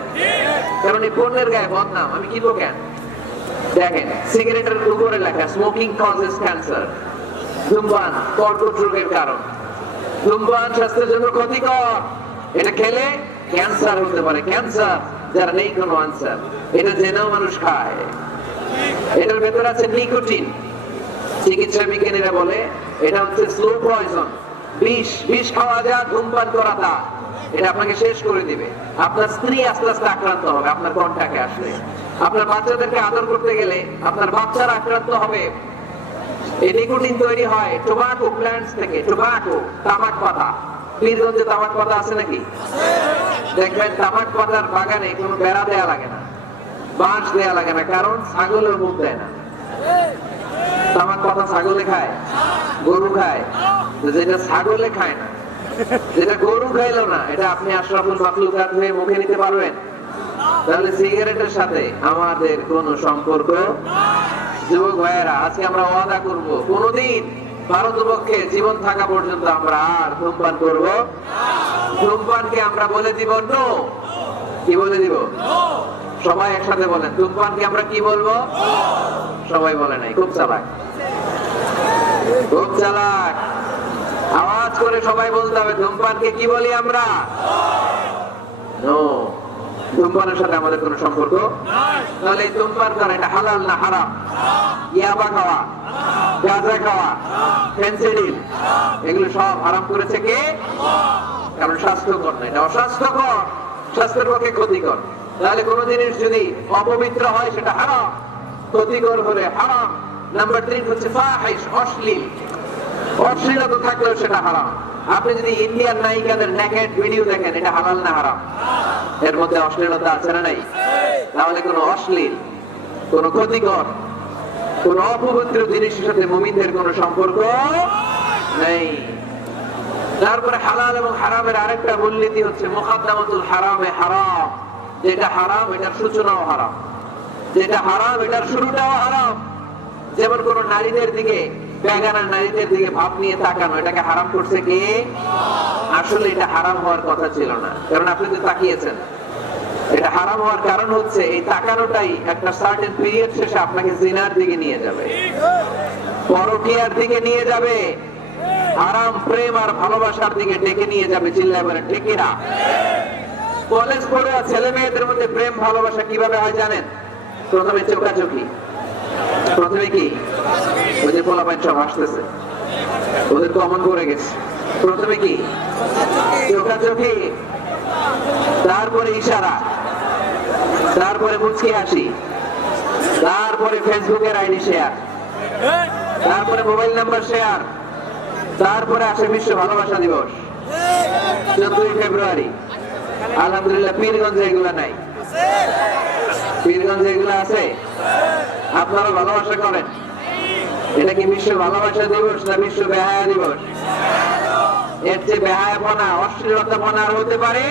কারণ এই পণ্যের গায়ে বদনাম, আমি কিনবো কেন? দেখেন সিগারেটের উপরে লেখা স্মোকিং কজেস ক্যান্সার, ধূমপান কর্কট রোগের কারণ, ধূমপান স্বাস্থ্যের জন্য ক্ষতিকর, এটা খেলে ক্যান্সার হতে পারে, ক্যান্সার যার নেই কোনো আনসার, এটা জেনেও মানুষ খায়। এটার ভেতরে আছে নিকোটিন, চিকিৎসা বিজ্ঞানীরা বলে এটা হচ্ছে স্লো পয়জন, বিষ। বিষ খাওয়া যা, ধূমপান করা তা, এটা আপনাকে শেষ করে দিবে। আপনার স্ত্রী আস্তে আস্তে আক্রান্ত হবে আপনার কন্টাক্টে আসলে, আপনার বাচ্চাদেরকে আদর করতে গেলে আপনার বাচ্চারা আক্রান্ত হবে। এই নিকোটিন তৈরি হয় টোবাকো প্ল্যান্টস থেকে, টোবাকো, তামাক পাতা। পীরগঞ্জে তামাক পাতা আছে নাকি? দেখবেন তামাক পাতার বাগানে কোনো বেড়া দেয়া লাগে না, বাঁশ দেয়া লাগে না, কারণ ছাগলের মুখ দেয় না। তামাক পাতা ছাগলে খায়, গরু খায়, যেটা ছাগলে খায় না, যেটা গরু খাইলো না, এটা আপনি আশরাফুল মাখলুকাত হয়ে মুখে নিতে পারবেন? তাহলে সিগারেটের সাথে আমাদের কোনো সম্পর্ক। যুবক ভাইয়েরা, আজকে আমরা ওয়াদা করব, কোনদিন ভারতবর্ষে জীবন থাকা পর্যন্ত আমরা আর ধূমপান করব। ধূমপানকে আমরা বলে দিব নো। কি বলে দিব? সবাই একসাথে বলেন, ধূমপানকে আমরা কি বলবো? সবাই বলে নাই, খুব চালাক, খুব চালাক। আওয়াজ করে সবাই বলতে হবে, ধূমপানকে কি বলি আমরা? নো। ধূমপানের সাথে আমাদের কোনো সম্পর্ক। তাহলে ধূমপান করা এটা হালাল না হারাম? ইয়াবা খাওয়া, গাঁজা খাওয়া, ফেন্সিডিল, এগুলো সব হারাম করেছে কে? কারণ স্বাস্থ্যকর না, এটা অস্বাস্থ্যকর, স্বাস্থ্যের পক্ষে ক্ষতিকর। তাহলে কোন জিনিস যদি অপবিত্র হয় সেটা হারাম, ক্ষতিকর হলে হারাম। নাম্বার 3 হচ্ছে ফাহিশ, অশ্লীল, অশ্লীলতা থাকলেও সেটা হারাম। আপনি যদি ইন্ডিয়ান নায়িকাদের নেকেড ভিডিও দেখেন, এটা হালাল না হারাম? এর মধ্যে অশ্লীলতা আছে না নাই? তাহলে কোন অশ্লীল, কোন ক্ষতিকর, কোন অপবিত্র জিনিসের সাথে মুমিনদের কোন সম্পর্ক নেই। তারপরে হালাল এবং হারামের আরেকটা মূলনীতি হচ্ছে মুকাদ্দামাতুল হারামে হারাম। যেটা হারাম এটার সূচনাও হারাম, যেটা হারাম এটার শুরুটাও হারাম। যেমন কোন নারীদের দিকে, বেগানা নারীদের দিকে ভাব নিয়ে তাকানো, এটাকে হারাম করছে কে? আসলে এটা হারাম হওয়ার কথা ছিল না, কারণ আপনি তো তাকিয়েছেন। এটা হারাম হওয়ার কারণ হচ্ছে এই তাকানোটাই একটা সার্টেন পিরিয়ড শেষে আপনাকে জিনার দিকে নিয়ে যাবে, পরকীয়ার দিকে নিয়ে যাবে, হারাম প্রেম আর ভালোবাসার দিকে ডেকে নিয়ে যাবে। চিল্লায় বলেন ঠিক কিনা? কলেজ পড়ে ছেলে মেয়েদের মধ্যে প্রেম ভালোবাসা কিভাবে হয় জানেন? প্রথমে চোখাচোখি, প্রথমে কি ওই যে পোলাপাইন সব আসতেছে, ওদের কমন করে গেছে। প্রথমে কি চোখাচোখি, তারপরে ইশারা, তারপরে মুচকি হাসি, তারপরে ফেসবুকের আইডি শেয়ার, তারপরে মোবাইল নাম্বার শেয়ার, তারপরে আসে বিশ্ব ভালোবাসা দিবস 14ই ফেব্রুয়ারি। আলহামদুলিল্লাহ পীরগঞ্জে এগুলা নাই, পীরগঞ্জে এগুলা আছে। আপনারা ভালোবাসা করেন, এটা কি বিশ্ব ভালোবাসা দিবস না বিশ্ব বেহায়া দিবস? এর চেয়ে বেহায়াপনা, অশ্লীলতাপনা আর হতে পারে?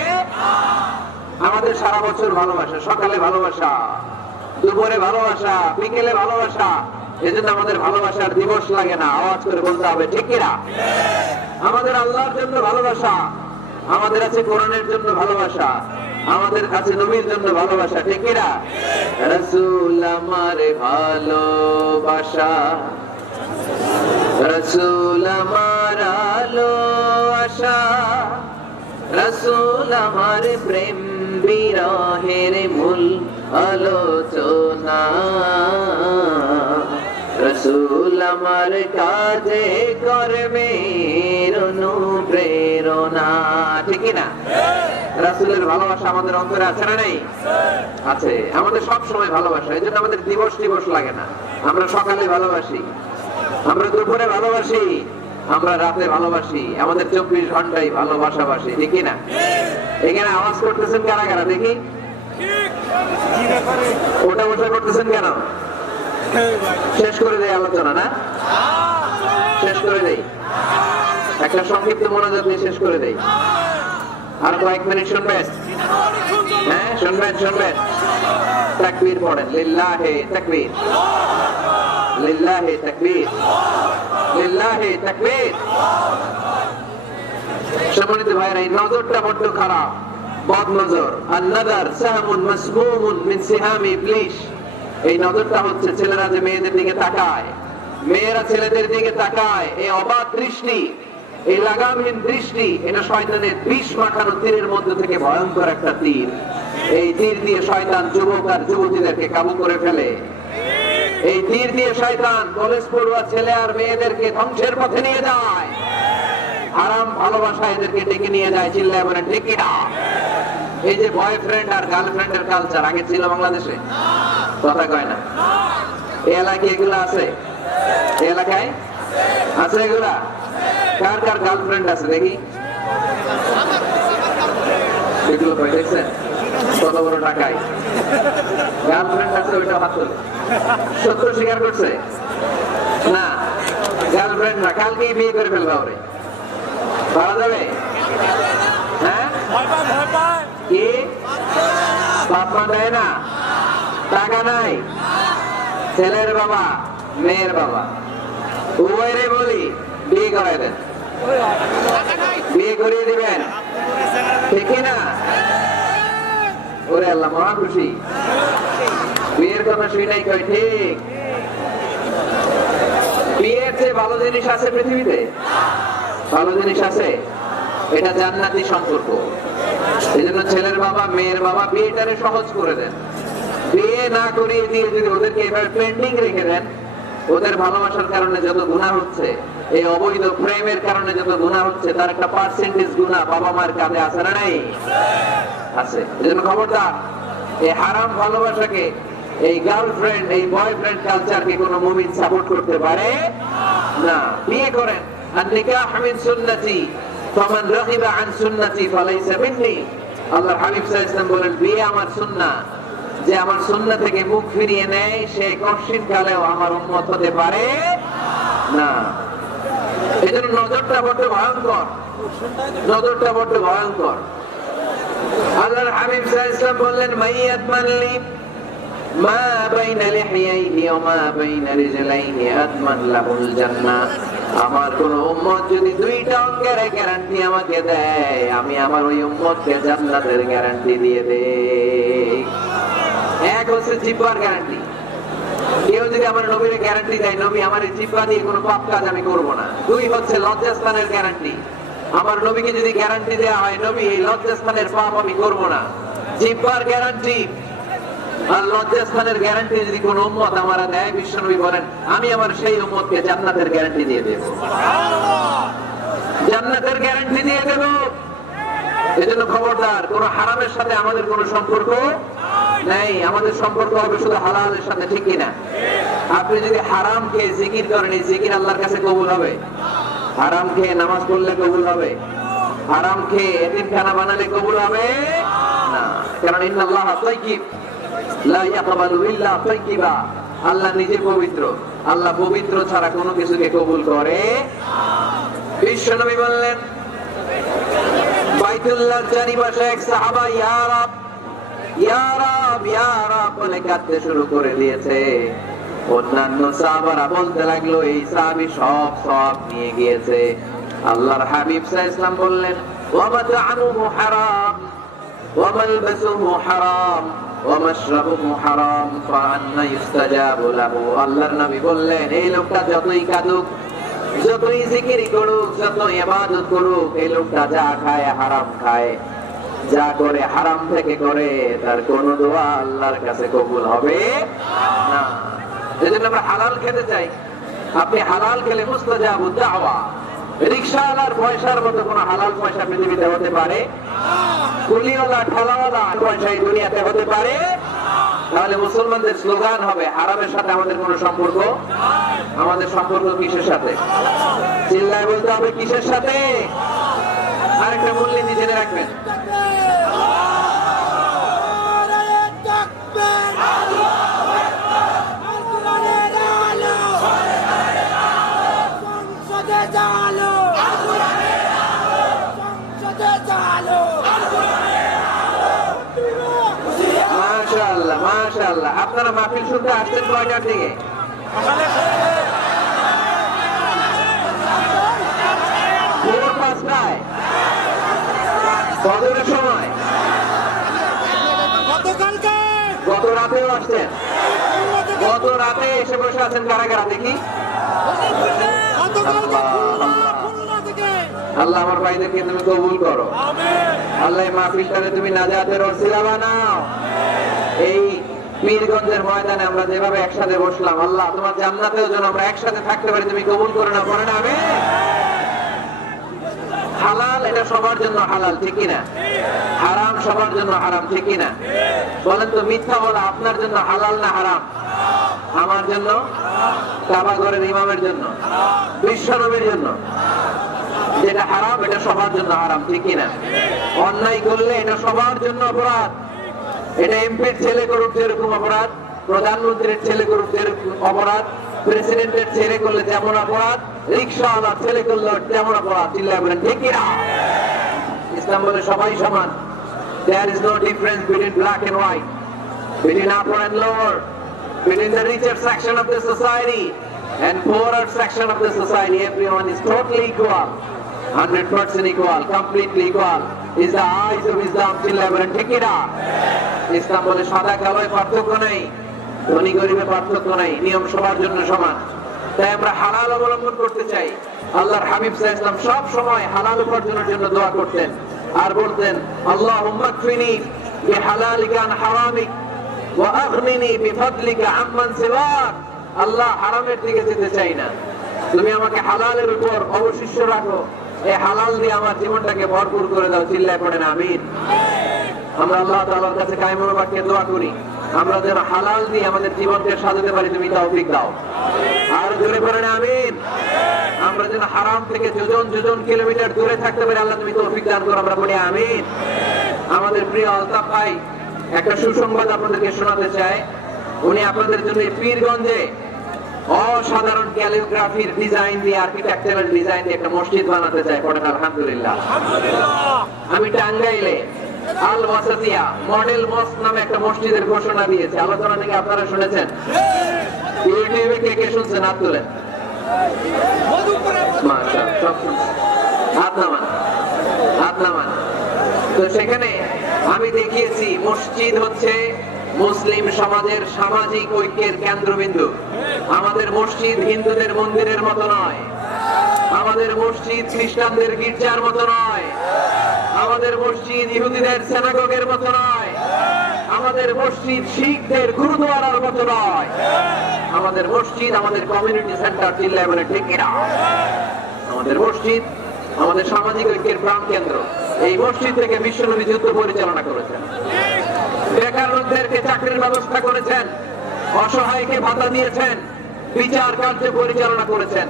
আমাদের সারা বছর ভালোবাসা, সকালে ভালোবাসা, দুপুরে ভালোবাসা, বিকেলে ভালোবাসা। এজন্য আমাদের ভালোবাসার দিবস লাগে না, আওয়াজ করে বলতে হবে ঠিক কিনা? আমাদের আল্লাহর জন্য ভালোবাসা, আমাদের আছে কোরআনের জন্য ভালোবাসা, আমাদের কাছে নবীর জন্য ভালোবাসা, ঠিক কিনা? রাসূল আমার ভালোবাসা, রাসূল আমার আলো আশা, রাসূল আমার প্রেম বিরহের মূল আলোচনা, রাসূল আমার কাজে কর্মের অনুপ্রেরণা, ঠিক না? রাসূলের ভালোবাসা আমাদের অন্তরে আছে না নেই? আছে। আমাদের সব সময় ভালোবাসা, এই জন্য আমাদের দিবস দিবস লাগে না। আমরা সকালে ভালোবাসি, আমরা দুপুরে ভালোবাসি, আমরা রাতে ভালোবাসি, আমাদের 24 ঘন্টাই ভালোবাসাবাসি, ঠিক না? এখানে আওয়াজ করতেছেন কারা কারা দেখি? ওটা বসা করতেছেন কেন? শেষ করে দেয় আলোচনা না? শেষ করে দেই, একটা সংক্ষিপ্ত মনোযোগ দিয়ে শেষ করে দেই। আর কয়েক মিনিট শুনবেন? হ্যাঁ শুনবেন, শুনবেন। তাকবীর পড়েন, লিল্লাহে তাকবীর, লিল্লাহে তাকবীর, লিল্লাহে তাকবীর। সম্মানিত ভাইরা, এই নজরটা বড্ড খারাপ, বদ নজর। আন-নাযার সাহমুন মাসমুমুন মিন সিহামি ইবলিস। এই নজরটা হচ্ছে ছেলেরা যে মেয়েদের দিকে তাকায়, মেয়েরা ছেলেদের দিকে তাকায়, এই অবাধ দৃষ্টি, এই লাগামহীন দৃষ্টি, এটা শয়তানের বিষ মাখানো তীরের মধ্যে থেকে ভয়ঙ্কর একটা তীর। এই তীর দিয়ে শয়তান যুবক আর যুবতীদেরকে কাবু করে ফেলে। এই তীর দিয়ে শয়তান কলেজ পড়ুয়া ছেলে আর মেয়েদেরকে ধ্বংসের পথে নিয়ে যায়, হারাম ভালোবাসা এদেরকে ডেকে নিয়ে যায়। চিল্লায় বলেন ঠিক কিনা? এই যে বয়ফ্রেন্ড আর গার্লফ্রেন্ডের কালচার আগে ছিল বাংলাদেশে, কথা কয় না? এই এলাকায় এগুলো আছে? এই এলাকায় আছে এগুলা? কার কার গার্লফ্রেন্ড আছে দেখি? এগুলো দেখছেন কত বড় টাকায় গার্লফ্রেন্ড আছে? ওইটা হাত তোলে। সত্য স্বীকার করছে না? গার্লফ্রেন্ড না, কালকেই বিয়ে করে ফেলবা ওরে, পাওয়া যাবে? হ্যাঁ কি বাপ মা দেয় না? টাকা নাই, ছেলের বাবা মেয়ের বাবা উভয়রে বলি বিয়ে করাই দেন, বিয়ে করিয়ে দিবেন, ঠিক না? ওরে আল্লাহ মহা খুশি, বিয়ের কথা শুই নাই কয় ঠিক। বিয়ের চেয়ে ভালো জিনিস আছে পৃথিবীতে? ভালো জিনিস আছে? এটা জান্নাতি সম্পর্ক। এই জন্য ছেলের বাবা মেয়ের বাবা বিয়েটারে সহজ করে দেন। বিয়ে না করিয়ে দিয়ে যদি ওদেরকে এভাবে পেন্ডিং রেখে দেন, ওদের ভালোবাসার কারণে যত গুনাহ হচ্ছে এই অবৈধ প্রেমের কারণে যত গুনাহ হচ্ছে তার একটা পার্সেন্টেজ গুনাহ বাবা মার কাঁধে আছে না নাই? আছে। এজন্য খবরদার, এই হারাম ভালোবাসাকে, এই গার্লফ্রেন্ড, এই বয়ফ্রেন্ড কালচারকে কোন মুমিন সাপোর্ট করতে পারে না। বিয়ে করেন, আর নিকাহ মিন সুন্নতি ফামান রাগিবা আন সুন্নতি ফালাইসা মিন্নি। আল্লাহর হাবিব সাল্লাল্লাহু আলাইহি ওয়াসাল্লাম বলেন, বিয়ে আমার সুন্নাহ, যে আমার সুন্নাহ থেকে মুখ ফিরিয়ে নেয় সে কঠিন কালেও আমার উম্মত হতে পারে না। এজন্য নজরটা বড় ভয়ঙ্কর, নজরটা বড় ভয়ঙ্কর। আল্লাহর হাবিব সাল্লাল্লাহু আলাইহি ওয়াসাল্লাম বললেন, মাইয়াত মানলি মা বাইনা লিহিয়াইহি ওয়া মা বাইনা রিজলাইহি আদমান লাহুল জান্নাহ। আমার কোন উম্মত যদি দুইটা অঙ্গের গ্যারান্টি আমাকে দেয়, আমি আমার ওই উম্মতকে জান্নাতের গ্যারান্টি দিয়ে দেই। এক হচ্ছে জিহ্বার গ্যারান্টি, কেউ যদি আমার নবীর গ্যারান্টি দেয়, নবী আমার এই জিহ্বা দিয়ে কোনো পাপ কাজ আমি করব না। দুই হচ্ছে লজ্জাস্থানের গ্যারান্টি, আমার নবীকে যদি গ্যারান্টি দেওয়া হয়, নবী এই লজ্জাস্থানের পাপ আমি করব না। জিহ্বার গ্যারান্টি আর লজ্জাস্থানের গ্যারান্টি যদি কোন উম্মত আমারা দেয়, বিশ্বনবী বলেন আমি আমার সেই উম্মতকে জান্নাতের গ্যারান্টি দিয়ে দেব, জান্নাতের গ্যারান্টি দিয়ে দেব। এজন্য খবরদার, কোন হারামের সাথে আমাদের কোনো সম্পর্ক নেই, আমাদের সম্পর্ক হবে শুধু হালালের সাথে, ঠিক কিনা? আপনি যদি হারাম খেয়ে জিকির করেন, এই জিকির আল্লাহর কাছে কবুল হবে? হারাম খেয়ে নামাজ পড়লে কবুল হবে? হারাম খেয়ে এতিমখানা বানালে কবুল হবে না। কারণ ইন্নাল্লাহা তাইয়্যিব লা ইয়াকবালু ইল্লা তাইয়্যিবা। আল্লাহ নিজে পবিত্র, আল্লাহ পবিত্র ছাড়া কোনো কিছুকে কবুল করে না। বিশ্বনবী বললেন, বাইতুল্লাহর চারিপাশে এক সাহাবা ইয়া রাব ইয়া রাব ইয়া রাব বলে কাঁদতে শুরু করে দিয়েছে। অন্যান্য সাহাবারা বলতে লাগলো, এই সাহাবী সব নিয়ে গিয়েছে। আল্লাহর হাবিব সাল্লাল্লাহু আলাইহি ওয়াসাল্লাম বললেন, ওয়া মাতআমুহু হারাম ওয়া মালবাসুহু হারাম ওয়া মাশরাবুহু হারাম ফাআন্না ইস্তাজাবু লাহু। আল্লাহর নবী বললেন, এই লোকটা যতই কাঁদুক, যতই জিকির করুক, যত ইবাদত করুক, এই লোকটা যা খায় হারাম খায়, যা করে হারাম থেকে করে, তার কোন দোয়া আল্লাহর কাছে কবুল হবে না। এজন্য আমরা হালাল খেতে চাই। আপনি হালাল খেলে মুস্তাজাবুদ দাওয়া। রিকশাওয়ালার পয়সার মতো কোন হালাল পয়সা পৃথিবীতে হতে পারে? কুলিওয়ালা ঠেলাওয়ালা পয়সা এই দুনিয়াতে হতে পারে? তাহলে মুসলমানদের স্লোগান হবে, হারামের সাথে আমাদের কোনো সম্পর্ক। আমাদের সম্পর্ক কিসের সাথে? চিল্লায় বলতে হবে, কিসের সাথে? আরেকটা মূলনীতি জেনে রাখবেন, মাশাআল্লাহ মাশাআল্লাহ। আপনারা মাহফিল শুনতে আসছেন কয়টার দিকে? ভোর 5টায়, ফজরের সময়। গত রাতেও আসছেন? গত রাতে এসে বসে আছেন কারা কারা দেখি? আল্লাহ আমার ভাইদেরকে তুমি কবুল করো। আল্লাহ মাহফিলটারে তুমি নাজাতের ওসিলা বানাও। এই পীরগঞ্জের ময়দানে আমরা যেভাবে একসাথে বসলাম, আল্লাহ তোমার জান্নাতেও যেন আমরা একসাথে থাকতে পারি, তুমি কবুল করে না, করে না? আমিন। হালাল এটা সবার জন্য হালাল, ঠিক কিনা? হারাম সবার জন্য হারাম, ঠিক কিনা? বলেন তো, মিথ্যা বলা আপনার জন্য হালাল না হারাম? আমার জন্য, কাবা ঘরের ইমামের জন্য, বিশ্বনবীর জন্য। যেটা হারাম এটা সবার জন্য হারাম, ঠিক কিনা? অন্যায় করলে এটা সবার জন্য অপরাধ। এটা এমপির ছেলে করুক যেরকম অপরাধ, প্রধানমন্ত্রীর ছেলে করুক যেরকম অপরাধ, প্রেসিডেন্টের ছেলে করলে যেমন অপরাধ, রিকশাওয়ালার ছেলে করলে তেমন অপরাধ। চিল্লায় বলেন ঠিক কিনা? ইসলাম বলে সবাই সমান। There is no difference between black and white, between upper and lower, between the richer section of the society and poorer section of the society. Everyone is totally equal, 100% equal, completely equal. Is the eyes of Islam. চিল্লায় বলেন ঠিক কিনা? ইসলাম বলে সাদা কালোয় পার্থক্য নেই, ধনী গরিবের পার্থক্য নেই, নিয়ম সবার জন্য সমান। তাই আমরা হালাল অবলম্বন করতে চাই। আল্লাহর হাবিব সাল্লাল্লাহু আলাইহি ওয়াসাল্লাম সব সময় হালাল উপার্জনের জন্য দোয়া করতেন আর বলতেন, আল্লাহুম্মা কফিনি বিহালালিকা আন হারামিক ওয়া আগনিনি বিফাদলিকা আম্মান সিওয়াক। আল্লাহ, হারামের দিকে যেতে চাই না, তুমি আমাকে হালালের উপর অবশিষ্ট রাখো, এই হালাল দিয়ে আমার জীবনটাকে ভরপুর করে দাও। চিল্লায় পড়েন আমিন। আমরা আল্লাহ তাআলার কাছে কায়েমুল বাক্যে দোয়া করি, আমরা যেন হালাল দিয়ে আমাদের জীবনকে সাজাতে পারি, তুমি তৌফিক দাও। আর জোরে পড়েন আমিন। আমরা যেন হারাম থেকে যোজন যোজন কিলোমিটার দূরে থাকতে পারি, আল্লাহ তুমি তৌফিক দান করো। আমরা বলি আমিন। আমাদের প্রিয় আলতাফ ভাই একটা সুসংবাদ আপনাদেরকে শোনাতে চাই। উনি আপনাদের জন্য পীরগঞ্জে অসাধারণ ক্যালিগ্রাফির ডিজাইন দিয়ে, আর্কিটেকচারাল ডিজাইন দিয়ে একটা মসজিদ বানাতে চায়। পড়েন আলহামদুলিল্লাহ। আমি টাঙ্গাইলে আল ওয়াসাতিয়া মডেল মস্ক নামে একটা মসজিদের ঘোষণা দিয়েছে। আলোচনা থেকে আপনারা শুনেছেন? ইউটিউবে কে কে শুনছেন? হাত তোলেন। মাশাআল্লাহ, সব শুনছেন। হাত নামান, হাত নামান। তো সেখানে আমি দেখিয়েছি মসজিদ হচ্ছে মুসলিম সমাজের সামাজিক ঐক্যের কেন্দ্রবিন্দু। আমাদের মসজিদ হিন্দুদের মন্দিরের মতো নয়, আমাদের মসজিদ খ্রিস্টানদের গির্জার মতো নয়, আমাদের মসজিদ ইহুদিদের সিনাগগের মতো নয়, আমাদের মসজিদ শিখদের গুরুদ্বারার মতো নয়, আমাদের মসজিদ আমাদের কমিউনিটি সেন্টার। চিল্লায় বলে ঠিক কিনা? আমাদের মসজিদ আমাদের সামাজিক ঐক্যের প্রাণকেন্দ্র। এই মসজিদ থেকে বিশ্বনবী যুদ্ধ পরিচালনা করেছেন, বেকার লোকদেরকে চাকরির ব্যবস্থা করেছেন, অসহায়কে ভাতা দিয়েছেন, বিচার কার্য পরিচালনা করেছেন।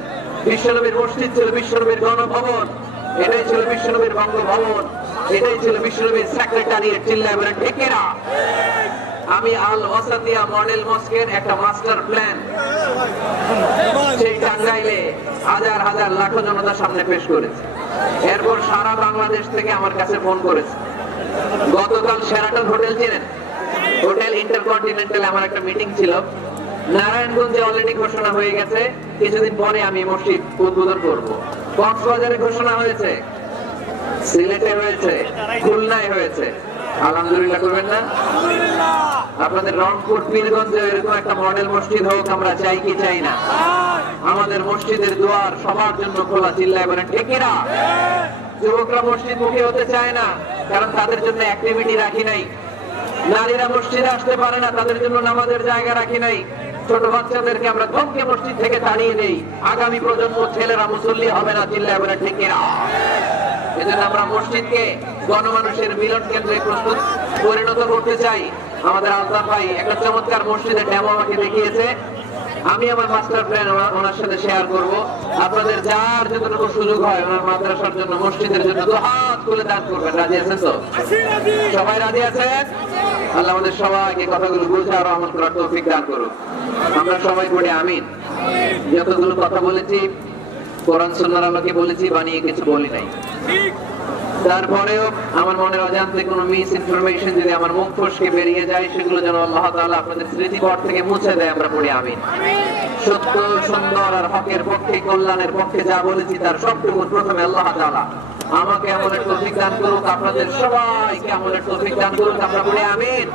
বিশ্বনবীর মসজিদ ছিল বিশ্বনবীর গণভবন, এটাই ছিল বিশ্বনবীর বঙ্গভবন, এটাই ছিল বিশ্বনবীর সেক্রেটারিয়েট। চিল্লায় বলেন ঠিক কিনা? আমি আল ওয়াসাতিয়া মডেল মস্কের একটা মাস্টার প্ল্যান সেই টাঙ্গাইলে হাজার হাজার লাখো জনতার সামনে পেশ করেছে। এরপর সারা বাংলাদেশ থেকে আমার কাছে ফোন করেছে। গতকাল শেরাটন হোটেল চিনেন? হোটেল ইন্টারকন্টিনেন্টাল আমার একটা মিটিং ছিল। নারায়ণগঞ্জে অলরেডি ঘোষণা হয়ে গেছে, কিছুদিন পরে আমি মসজিদ উদ্বোধন করব। কক্সবাজারে ঘোষণা হয়েছে, সিলেটে হয়েছে, খুলনায় হয়েছে। আলহামদুলিল্লাহ করবেন না? আপনাদের রংপুর পীরগঞ্জে এরকম একটা মডেল মসজিদ হোক, আমরা চাই কি চাই না? আমাদের মসজিদের দুয়ার সবার জন্য খোলা। চিল্লায় বলেন ঠিক কিনা? যুবকরা মসজিদ মুখী হতে চায় না, কারণ তাদের জন্য অ্যাক্টিভিটি রাখি নাই। নারীরা মসজিদে আসতে পারে না, তাদের জন্য নামাজের জায়গা রাখি নাই। ছোট বাচ্চাদেরকে আমরা ধমকে মসজিদ থেকে তাড়িয়ে দেই। আগামী প্রজন্ম ছেলেরা মুসল্লি হবে না। চিল্লায় বলেন ঠিক কিনা? এজন্য আমরা মসজিদকে গণমানুষের মিলন কেন্দ্রে প্রস্তুত পরিণত করতে চাই। আমাদের আলতাফ ভাই একটা চমৎকার মসজিদের ডেমো আমাকে দেখিয়েছে। আমি আমার মাস্টার প্ল্যান ওনার সাথে শেয়ার করব। আপনাদের যার যতটুকু সুযোগ হয় ওনার মাদ্রাসার জন্য, মসজিদের জন্য দুহাত খুলে দান করবেন। রাজি আছেন তো? সবাই রাজি আছেন? আল্লাহ আমাদের সবাইকে কথাগুলো বুঝে আরো আমল করার তৌফিক দান করুন। আমরা সবাই পড়ে আমিন। যতগুলো কথা বলেছি কোরআন সুন্নাহর আলোকে বলেছি, বানিয়ে কিছু বলি নাই। তারপরেও আমার মনের অজান্তে কোনো মিস ইনফরমেশন যদি আমার মুখ ফসকে বেরিয়ে যায়, সেগুলো যেন আল্লাহ তাআলা আপনাদের স্মৃতিপট থেকে মুছে দেয়। আমরা পড়ি আমিন। সত্য, সুন্দর আর হকের পক্ষে, কল্যাণের পক্ষে যা বলেছি তার সবটুকু প্রথমে আল্লাহ তাআলা আমাকে আমলের তৌফিক দান করুক, আপনাদের সবাইকে আমলের তৌফিক দান করুক। আমরা পড়ি আমিন।